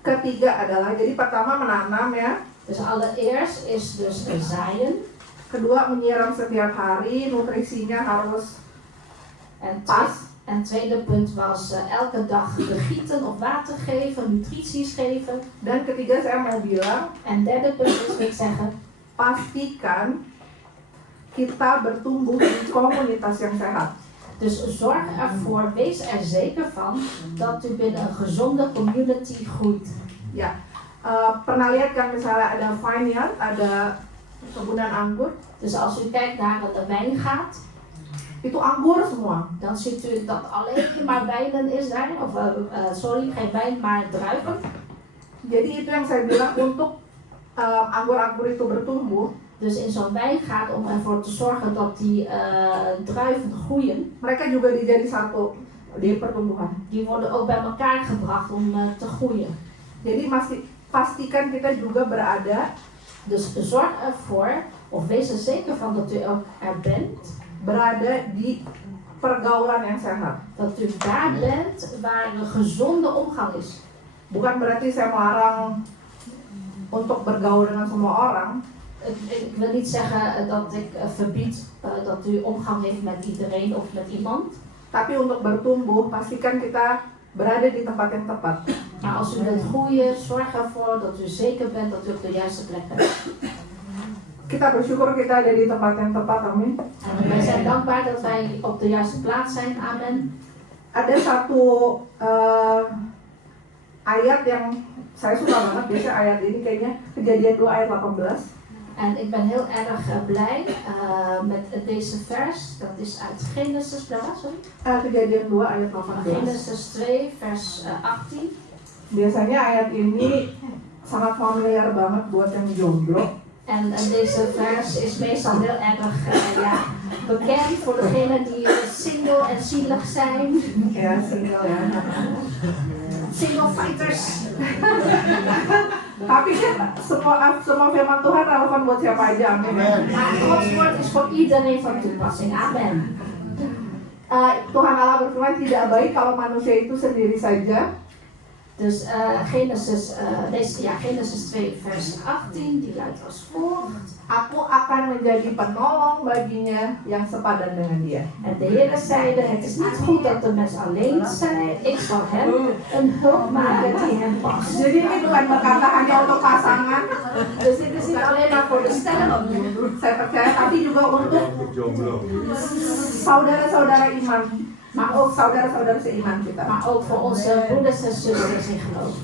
Ketiga adalah, jadi pertama menanam ya. Dus allereerst is dus zaaien. Kedua menyiram setiap hari, nutrisinya harus En, pas. En het tweede punt was elke dag begieten of water geven, nutrities geven. Dan ketiga saya mau bilang, En het derde punt is wil ik zeggen, pastikan kita bertumbuh di komunitas yang sehat. dus zorg ervoor, wees er zeker van dat u binnen een gezonde community groeit. Ya, pernah lihat kan misalnya ada vineyard, ada kebunan anggur, Dus als u kijkt naar de wijngaard, itu anggur semua. dan ziet u dat alleen maar wijnen is daar. Of sorry, geen wijn, maar druiven. Jadi itu yang saya bilang untuk anggur-anggur itu bertumbuh, Dus in zo'n wijngaard, om ervoor te zorgen dat die druiven groeien, mereka juga dijadi satu di pertumbuhan. die worden ook bij elkaar gebracht om te groeien. Jadi pastikan kita juga berada Dus zorg ervoor, of wees er zeker van dat u ook er bent, di pergaulan yang sehat. dat u daar bent waar een gezonde omgang is. Bukan berarti saya melarang untuk bergaul dengan semua orang, Ik wil niet zeggen dat ik verbied dat u omgang heeft met iedereen of met iemand. tapi untuk bertumbuh pastikan kita berada di tempat yang tepat. Maar als u wilt groeien, zorg ervoor dat u zeker bent dat u op de juiste plek bent. Kita bersyukur kita ada di tempat yang tepat, amin. En wij zijn dankbaar dat wij op de juiste plaats zijn. Amen. Ada satu ayat yang saya suka banget, biasanya ayat ini kayaknya Kejadian 2 ayat 18. En ik ben heel erg blij met deze vers. Dat is uit Genesis, sorry. Kejadian 2 ayat 18. Genesis 2 vers 18. Biasanya ayat ini sangat familiar banget buat yang jomblo. En deze vers is meestal heel erg bekend voor degenen die single en zielig zijn. Ya, single ya. Single fighters. Tapi kan semua firman Tuhan relevan buat siapa aja, amin. Maar Gods woord is voor iedereen van toepassing. Amen. Tuhan Allah berfirman tidak baik kalau manusia itu sendiri saja. Dus Genesis 2 vers 18, die luidt als volgt. Aku akan menjadi penolong baginya yang sepadan dengan dia. En de Heer zeide, het is niet goed dat de mens alleen zij. Ik zal hem een hulp maken die hem past. Jadi ini bukan berkata hanya untuk pasangan, Dus dit is niet alleen maar voor de stellen, saya percaya, tapi juga untuk saudara-saudara iman, maar ook saudara-saudara seiman kita. maar ook voor onze broeders en zusters in geloof.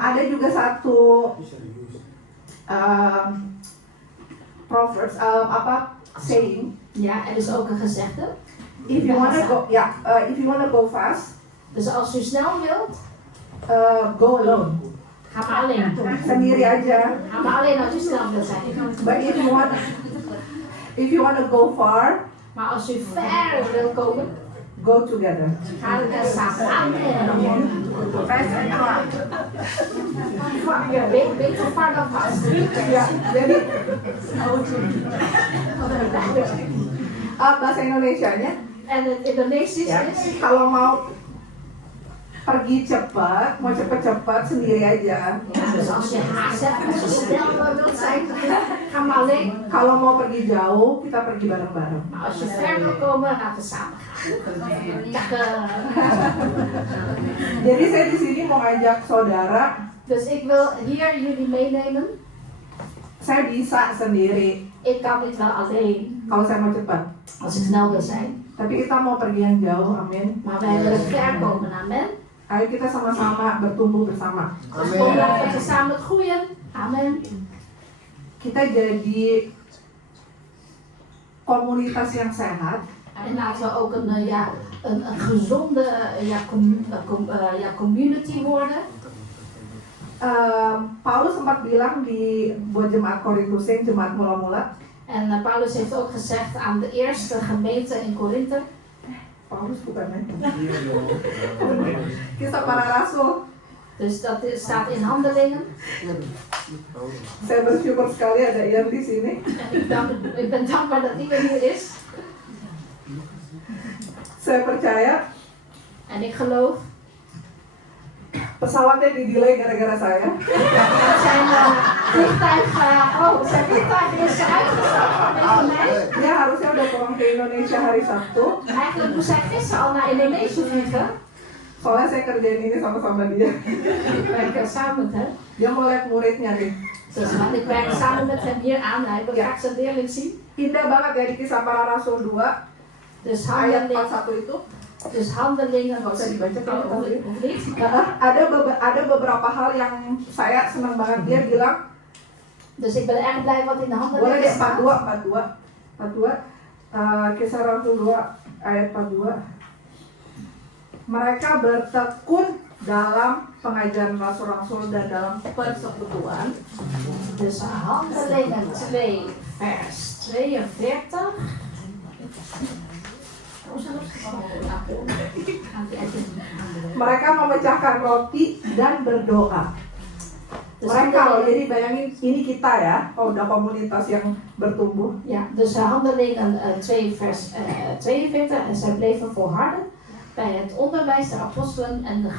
Ada juga satu proverbs, saying. Ja, er is ook een gezegde. If you wanna go fast, Dus als u snel wilt, go alone. ga maar alleen. Sendiri aja. Ga maar alleen als u snel wilt zijn. But if you wanna go far, Maar als u ver wil komen, go together. ga er samen. Amen. Beter var dan vast. Ya, jadi bahasa Indonesianya, En het Indonesisch ya, is, kalau mau pergi cepat, mau cepet-cepet sendiri aja. dus als je haast hebt, als je snel wilt zijn, ga maar alleen. Kalau mau pergi jauh, kita pergi bareng-bareng. Maar als je ver wil komen, laten we samen gaan. Jadi saya di sini mau ngajak saudara, Dus ik wil hier jullie meenemen. saya bisa sendiri Ik kan dit wel alleen, kalau saya mau cepat. als ik snel wil zijn. Tapi kita mau pergi yang jauh, amin. Maar wij willen ver komen, amen. Ayo kita sama-sama bertumbuh bersama. Dus kom laten we samen groeien, amen. Kita jadi komunitas yang sehat. En laten we ook een gezonde community worden. Paulus sempat bilang buat jemaat Korintusin, jemaat mula-mula. En Paulus heeft ook gezegd aan de eerste gemeente in Korinthe. Paulus bukan ya? Kisah para Rasul. Dus dat staat in Handelingen. Saya bersyukur sekali ada Ian di sini. En ik ben dankbaar dat die er hier is. Saya percaya En ik geloof pesawatnya di-delay gara-gara saya. zijn vliegtuig is uitgesteld vanwege mij. Dia harusnya udah pulang pulang ke Indonesia hari Sabtu. Eigenlijk moest hij gisteren al naar Indonesië vliegen. Soalnya saya kerjain ini sama-sama dia. Ik werk samen met hem. Dia mau lihat muridnya nih. Dus ik werk samen met hem hier aan. Hij wil graag zijn leerling zien. Indah banget ya di Kisah Para Rasul 2 Dus ayat handelingen, 41 itu. dus handelingen, Nggak usah dibaca kalau of tahu. niet? Ada beberapa hal yang saya senang banget. Dia bilang, Dus ik ben erg blij wat in de boleh handelingen deh staat. 42. Kisah Rasul 2 ayat 42. Mereka bertekun dalam pengajaran rasul-rasul dan dalam persekutuan. Dus handelingen 2 vers 42. Mereka memecahkan roti dan berdoa. Dus Mereka loh, handelingen, jadi bayangin ini kita ya, kalau udah komunitas yang bertumbuh. ja, dus handelingen 2 vers 42. En zij bleven volharden bij het onderwijs der apostelen en de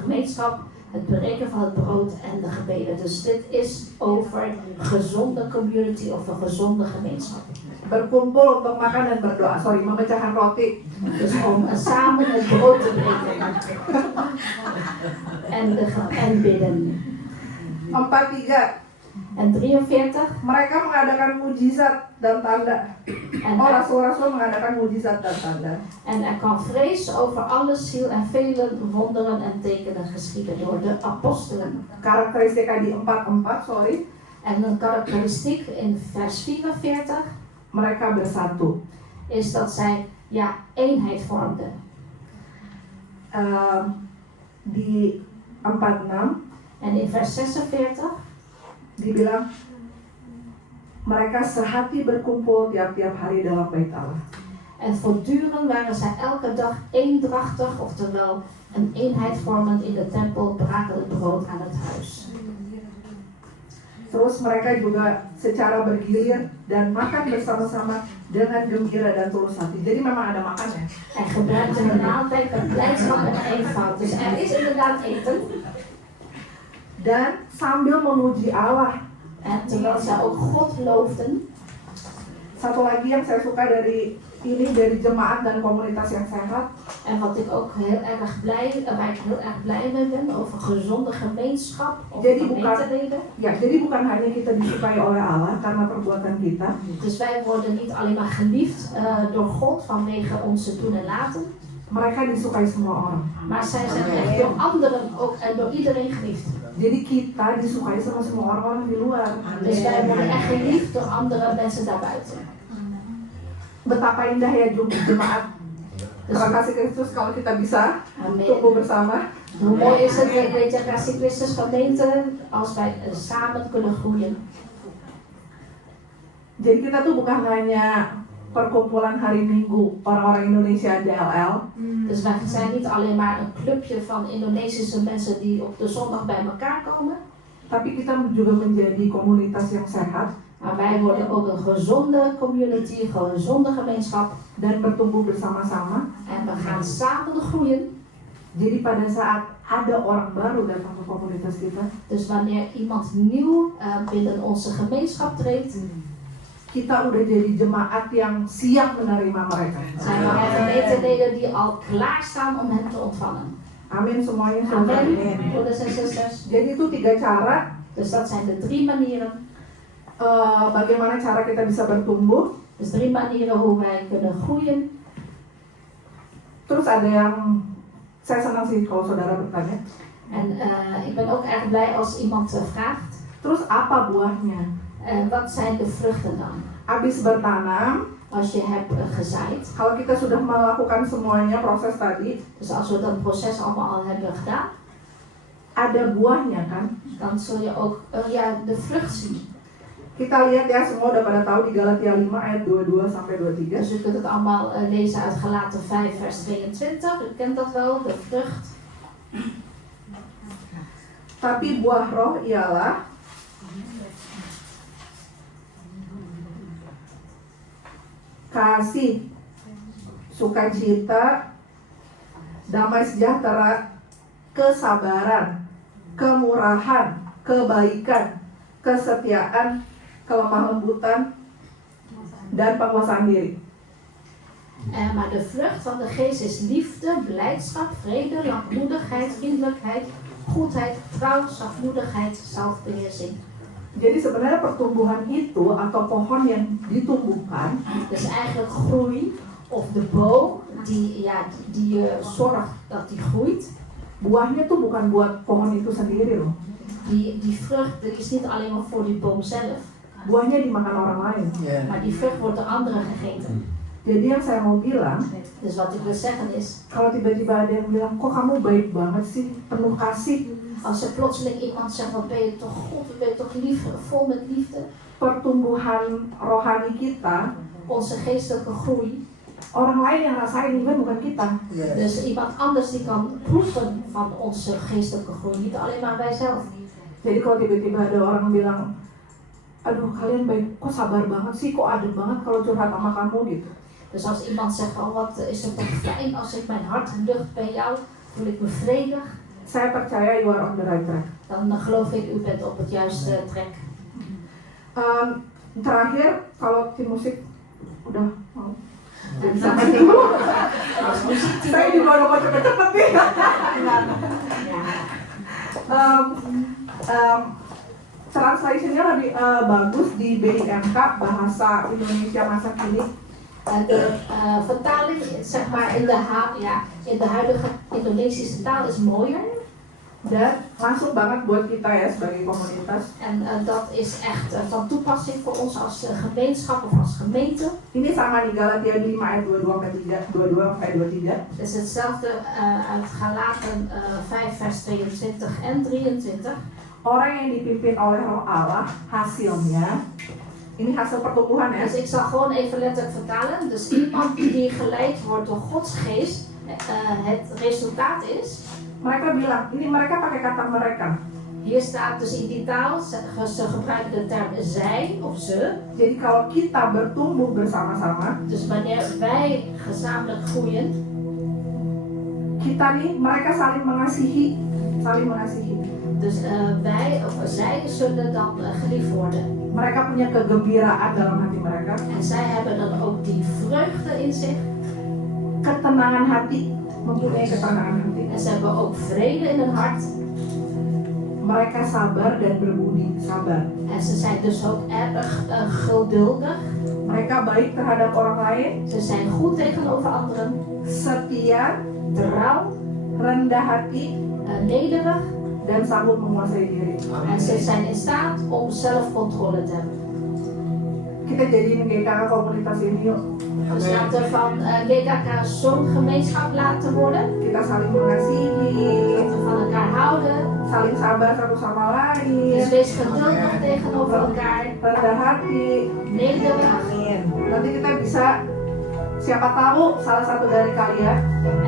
gemeenschap, het breken van het brood en de gebeden. Dus dit is over gezonde community of een gezonde gemeenschap. Berkumpul untuk makan dan berdoa. Sorry, memecahkan roti. Dus om samen het brood te breken en bidden. 43. En 43. Mereka mengadakan mujizat dan tanda. En Rasul-rasul mengadakan mujizat dan tanda. En er kwam vrees over alle ziel en vele wonderen en tekenen geschieden door de apostelen. Karakteristika di 44, sorry. En een karakteristiek in vers 44 Mereka bersatu. is dat zij eenheid vormden. Di 46 En in vers 46 dibilang mereka sehati berkumpul tiap-tiap hari dalam bait Allah. en voortdurend waren zij elke dag eendrachtig, oftewel een eenheid vormend in de tempel, braken het brood aan het huis. Terus mereka juga secara bergilir dan makan bersama-sama dengan gembira dan tulus hati. Jadi memang ada makannya. En gebruikten de maaltijd met blijdschap en eenvoud. Dus er is inderdaad eten. Dan sambil memuji Allah. En terwijl zij ook God loofden. Satu lagi yang saya suka dari jemaat dan komunitas yang sehat. En wat ik ook waar ik heel erg blij mee ben, over gezonde gemeenschap of gemeenteleden. Ya, jadi bukan hanya kita disukai oleh Allah karena perbuatan kita. Dus wij worden niet alleen maar geliefd door God vanwege onze doen en laten. Mereka disukai semua orang. Maar zij zijn echt door anderen ook en door iedereen geliefd. Jadi kita disukai sama semua orang-orang di luar. Dus wij worden echt geliefd door andere mensen daarbuiten. Betapa indah ya jemaat. Terima kasih Kristus kalau kita bisa tumbuh bersama. Hoe mooi is het, weet je, Kasih Christus gemeente, als wij samen kunnen groeien. Jadi kita tuh bukan hanya perkumpulan hari Minggu orang-orang Indonesia DLL. Dus wij zijn niet alleen maar een clubje van Indonesische mensen die op de zondag bij elkaar komen. Tapi kita juga menjadi komunitas yang sehat. Maar wij worden ook een gezonde community, een gezonde gemeenschap. Dan bertumbuh bersama-sama. En we gaan samen groeien. Jadi pada saat ada orang baru datang ke komunitas kita, Dus wanneer iemand nieuw binnen onze gemeenschap treedt, kita udah jadi jemaat yang siap menerima mereka. zijn wij gemeenteleden die al klaarstaan om hen te ontvangen. Amin semuanya. Amen, broeders en zusters. Jadi itu 3 cara. Dus dat zijn de 3 manieren. Bagaimana cara kita bisa bertumbuh. Dus 3 manieren hoe wij kunnen groeien. Terus ada yang saya senang sih kalau saudara bertanya. En ik ben ook erg blij als iemand vraagt. Terus apa buahnya? Wat zijn de vruchten dan? Habis bertanam, Als je hebt gezaaid. kalau kita sudah melakukan semuanya proses tadi, Dus als we dat proces allemaal al hebben gedaan, ada buahnya kan? dan zul je ook de vrucht zien. Kita lihat ya, semua udah pada tahu di Galatia 5 ayat 22 sampai 23. Dus u kunt het allemaal lezen uit Galaten 5 vers 22. U kent dat wel, de vrucht. Tapi buah roh ialah kasih, sukacita, damai sejahtera, kesabaran, kemurahan, kebaikan, kesetiaan, kelemah lembutan, dan penguasaan diri. Maar de vrucht van de geest is liefde, blijdschap, vrede, langmoedigheid, vriendelijkheid, goedheid, trouw, zachtmoedigheid, zelfbeheersing. Jadi sebenarnya pertumbuhan itu atau pohon yang ditumbuhkan Dus eigenlijk groei of de boom die je zorgt dat die groeit. buahnya tuh bukan buat pohon itu sendiri loh. Die vrucht, dit is niet alleen maar voor die boom zelf. Buahnya dimakan orang lain. Maar die vrucht wordt door anderen gegeten. Jadi yang saya mau bilang, Dus wat ik wil zeggen is, kalau tiba-tiba ada yang bilang, kok kamu baik banget sih, penuh kasih, als er plotseling iemand zegt, wat ben je toch God, wat ben je toch lief, vol met liefde. pertumbuhan rohani kita, Onze geestelijke groei. orang lain yang rasain bukan kita. Dus iemand anders die kan proeven van onze geestelijke groei. Niet alleen maar wij zelf. Jadi kalau tiba-tiba ada orang bilang, aduh kalian baik, kok sabar banget sih, kok adem banget kalau curhat sama kamu gitu. Dus als iemand zegt, oh wat is het toch fijn als ik mijn hart lucht bij jou, voel ik me vredig. Saya percaya you are on the right track. Dan geloof ik, u bent op het juiste trek. Terakhir, kalau tim musik udah mau. Jadi sampai dulu. Als muziek die Saya juga udah mau cepet-cepet nih. Translationnya lebih bagus di BIMK bahasa Indonesia masa kini. de vertaling, zeg maar, in de huidige Indonesische taal is mooier. Dan langsung banget buat kita ya sebagai komunitas. En dat is echt van toepassing voor ons als gemeenschap of als gemeente. Ini sama di Galatia 5 ayat 22-23. Het is hetzelfde uit Galaten 5 vers 22 en 23. Orang yang dipimpin oleh Roh Allah hasilnya, ini hasil pertumbuhan ya. Dus ik zal gewoon even letterlijk vertalen. Dus iemand die geleid wordt door Gods geest, het resultaat is. Mereka bilang, ini mereka pakai kata mereka. Hier staat dus in die taal, ze gebruiken de term zij of ze. Jadi kalau kita bertumbuh bersama-sama, Dus wanneer wij gezamenlijk groeien, kita nih, mereka saling mengasihi. dus wij of zij zullen dan geliefd worden. Mereka punya kegembiraan dalam hati mereka, En zij hebben dan ook die vreugde in zich. ketenangan hati, mempunyai ketenangan hati. En ze hebben ook vrede in hun hart. Mereka sabar dan berbudi, sabar. En ze zijn dus ook erg geduldig. Mereka baik terhadap orang lain, Ze zijn goed tegenover anderen. setia, Trouw, rendah hati, nederig. dan sanggup menguasai diri. En ze zijn in staat om zelfcontrole te hebben. Kita jadiin GKK komunitas ini yuk. Dus laten we van GKK zo'n gemeenschap laten worden. Kita saling mengasihi, Dat we van elkaar houden. saling sabar satu sama lain, Dus wees geduldig tegenover elkaar. rendah hati. Nederig. Nanti kita bisa, siapa tahu salah satu dari kalian,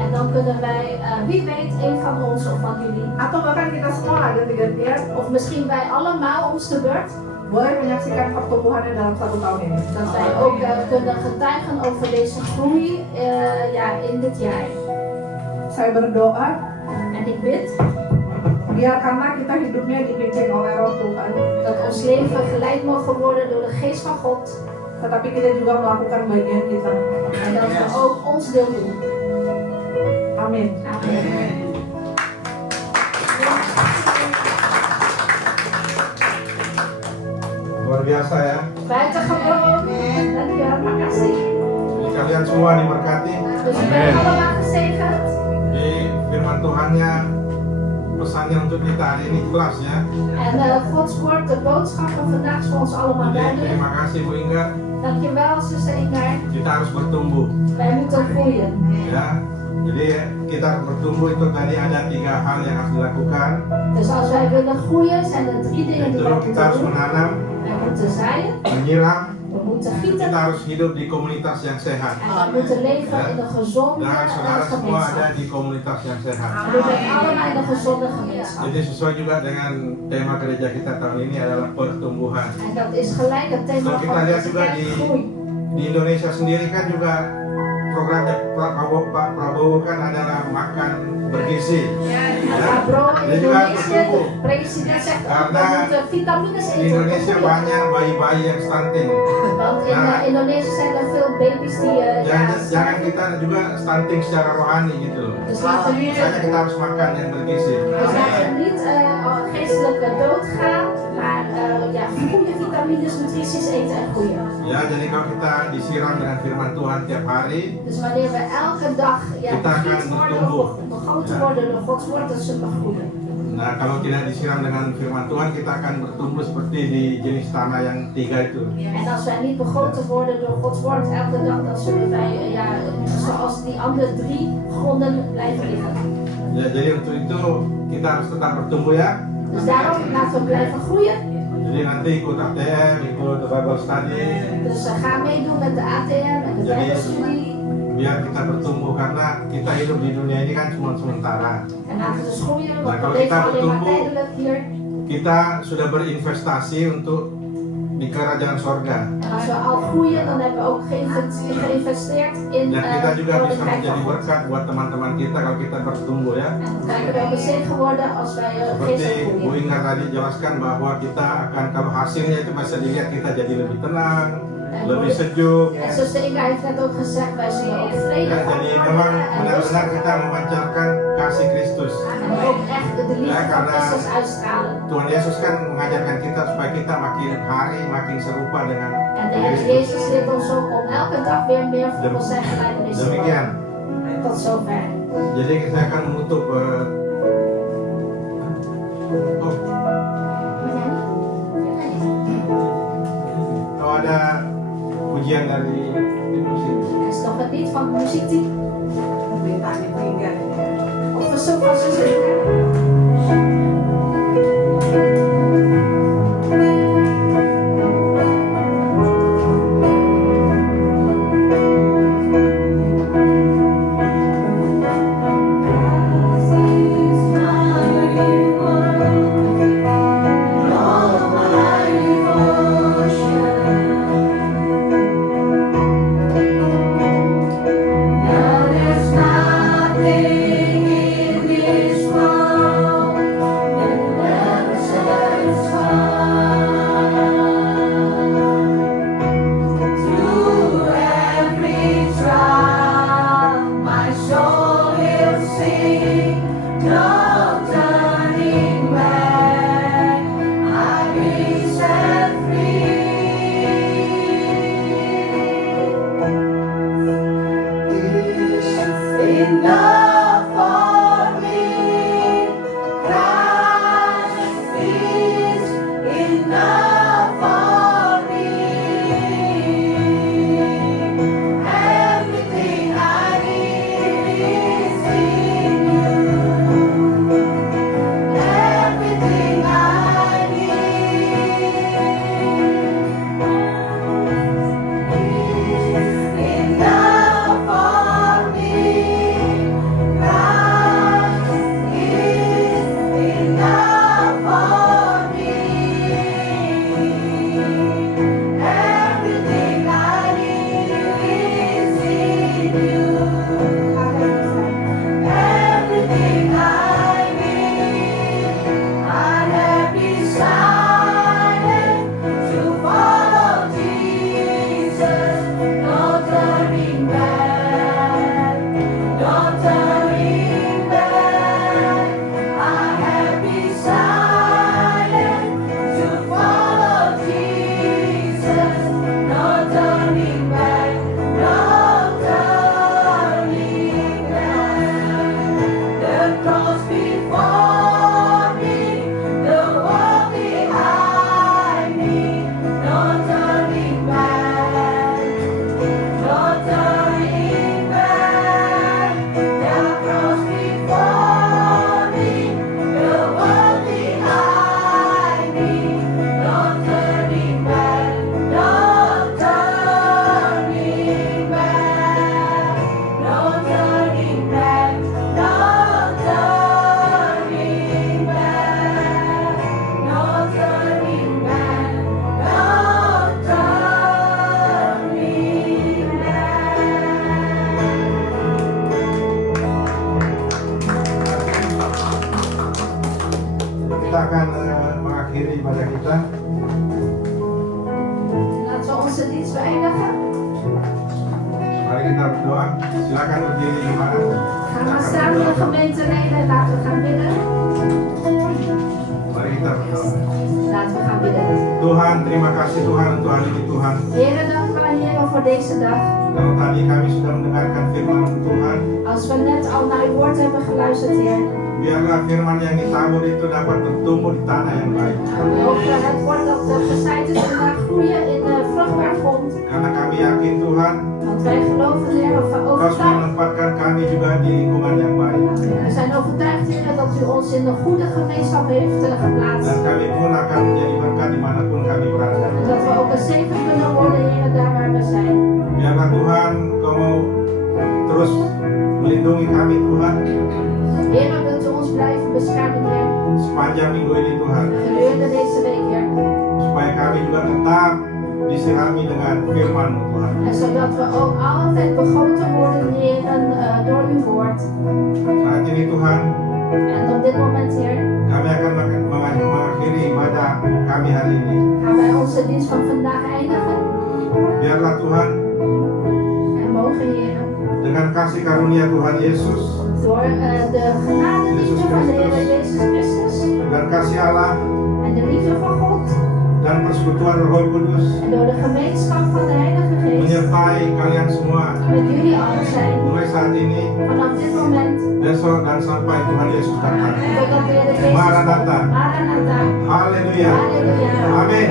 En dan kunnen wij, wie weet, een van ons of van jullie. atau bahkan kita semua ganti-gantian, Of misschien wij allemaal om de beurt. boleh menyaksikan pertumbuhannya dalam 1 tahun ini. Dat wij ook kunnen getuigen over deze groei in dit jaar. Saya berdoa, En ik bid biarkanlah kita hidupnya dipimpin oleh Roh Tuhan, dat ons leven geleid mogen worden door de geest van God. tetapi kita juga melakukan bagian kita. En dat we ook ons deel doen. Amin. Amen. Luar biasa ya. Buitengewoon. Dankjewel, makasih. Jadi kalian semua diberkati. Dus we zijn allemaal gezegend. Di firman Tuhannya, pesannya untuk kita hari ini kelasnya. En Gods woord, de boodschap van vandaag is voor ons allemaal Jadi duidelijk. terima kasih Bu Inga. Dankjewel, zuster Ingar. Kita harus bertumbuh. Wij moeten groeien. Ya. Jadi kita harus bertumbuh itu tadi ada 3 hal yang harus dilakukan. Dus als wij willen groeien, zijn er 3 dingen die Itu wij kita moeten harus doen. menanam, Wij moeten zaaien, menyiram. we moeten gieten Kita harus hidup di komunitas yang sehat. en we moeten leven in een gezonde Dan saudara semua ada gemeenschap. di komunitas yang sehat. We zijn allemaal in een gezonde gemeenschap. Jadi sesuai juga dengan tema gereja kita tahun ini adalah pertumbuhan. En dat is gelijk het thema Kalau kita van lihat deze juga kerk, di groei. Di Indonesia sendiri kan juga programnya Pak Prabowo kan adalah makan bergizi. En Prabowo in Dit gaat Indonesië, bertumbuh. de president zegt ook, Karena we moeten vitamines Di eten. om te Indonesia groeien. banyak bayi-bayi yang stunting. Want in Indonesië zijn er veel baby's die Jangan sterven. kita juga stunting secara rohani gitu loh. Dus laten we niet, Makanya kita harus makan yang bergizi. dus laten we niet geestelijk doodgaan, maar ja, goede vitamines, nutrities eten en groeien. Ya, jadi kalau kita disiram dengan firman Tuhan tiap hari, Dus wanneer we elke dag Kita akan begiet worden bertumbuh. of begoten worden door Gods woord, dan zullen we groeien. nah kalau tidak disiram dengan firman Tuhan, kita akan bertumbuh seperti di jenis tanah yang 3 itu. En als wij niet begoten worden door Gods woord elke dag, dan zullen wij zoals die andere 3 gronden blijven liggen. Ya, jadi untuk itu kita harus tetap bertumbuh ya. Dus daarom laten we blijven groeien. Jadi nanti ikut ATM, ikut Bible Study, Dus ga meedoen met de ATM en de Jadi- Bijbelstudie. biar kita bertumbuh karena kita hidup di dunia ini kan cuma sementara. En laten we dus groeien, Maar want we kalau leven kita alleen maar bertumbuh- tijdelijk hier. Kita sudah berinvestasi untuk di kerajaan sorga. En als we al groeien, dan hebben we ook geïnvesteerd in Dan kita juga bisa koninkrijk menjadi van God. berkat buat teman-teman kita kalau kita bertumbuh ya. En dan kunnen we ook een zegen worden als wij Seperti geestelijk Bu groeien. Inga tadi jelaskan bahwa kita akan kalau hasilnya itu bisa dilihat kita jadi lebih tenang, lebih sejuk. En zoals de Inga heeft net ook gezegd, wij zullen ook Ya, vredig jadi worden memang en benar-benar rustig. kita memancarkan kasih Kristus. En ook echt de liefde Ja, van karena- Christus uitstralen. Tuhan Yesus kan mengajarkan kita supaya kita makin hari makin serupa dengan En de Heer Kristus. Jezus leert ons ook om elke dag weer meer volgens zijn gelijkenis te Demikian. worden. Tot zover. Jadi saya akan menutup. Oh, ada pujian dari tim musik. Er is nog een lied van het muziekteam. Perintahnya tinggal. Of we zo van ze zingen. There's nothing in this world kita berdoa. Silakan berdiri gimana? Gaan we samen de gemeenteleden, laten we gaan bidden. Mari kita berdoa. Laten we gaan bidden. Tuhan, terima kasih Tuhan untuk hari ini Tuhan. Heren, dank u wel, heren, voor deze dag. Kalau tadi kami sudah mendengarkan firman Tuhan, Als we net al naar uw woord hebben geluisterd, Heer, biarlah firman yang ditabur itu dapat bertumbuh di tanah yang baik. mogen het woord dat gezaaid is vandaag groeien in vruchtbaar grond. Karena kami yakin Tuhan, Want wij geloven, Heer, of Kau sudah overtuigd. menempatkan kami juga di lingkungan yang baik. We zijn overtuigd, Heer, dat u ons in een goede gemeenschap heeft geplaatst. Dan kami pun akan menjadi berkat dimanapun kami berada. En dat we ook een zegen kunnen worden, Heer, daar waar we zijn. Biarlah Tuhan, Kau mau terus melindungi kami Tuhan, Heer, wilt u ons blijven beschermen, Heer, sepanjang minggu ini Tuhan. gedurende deze week, Heer. Supaya kami juga tetap disirami dengan firman-Mu Tuhan. En zodat we ook altijd begoten worden, Heer, door uw woord. Saat ini Tuhan, En op dit moment, Heer, kami akan mengakhiri ibadah kami hari ini. gaan wij onze dienst van vandaag eindigen. Biarlah Tuhan, En mogen, Heer, dengan kasih karunia Tuhan Yesus door de genadeliefde van de Heer Jezus Christus dan kasih Allah en de liefde van God dan persekutuan Roh Kudus en door de gemeenschap van de Heilige Geest menyertai kalian semua met jullie allen zijn, mulai saat ini, vanaf dit moment besok dan sampai Tuhan Yesus datang. totdat de Heer Jezus Maranatha. komt. Maranatha. Haleluya. Halleluja. Amin.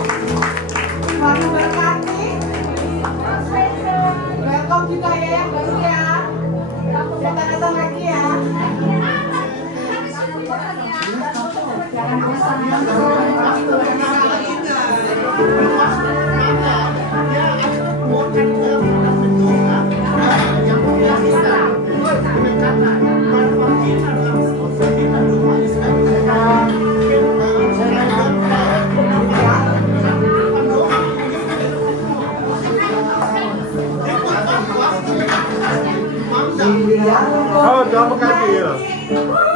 Tuhan memberkati. Welcome juga ya yang baru ya. Datang-datang lagi ya. Oh, terima kasih.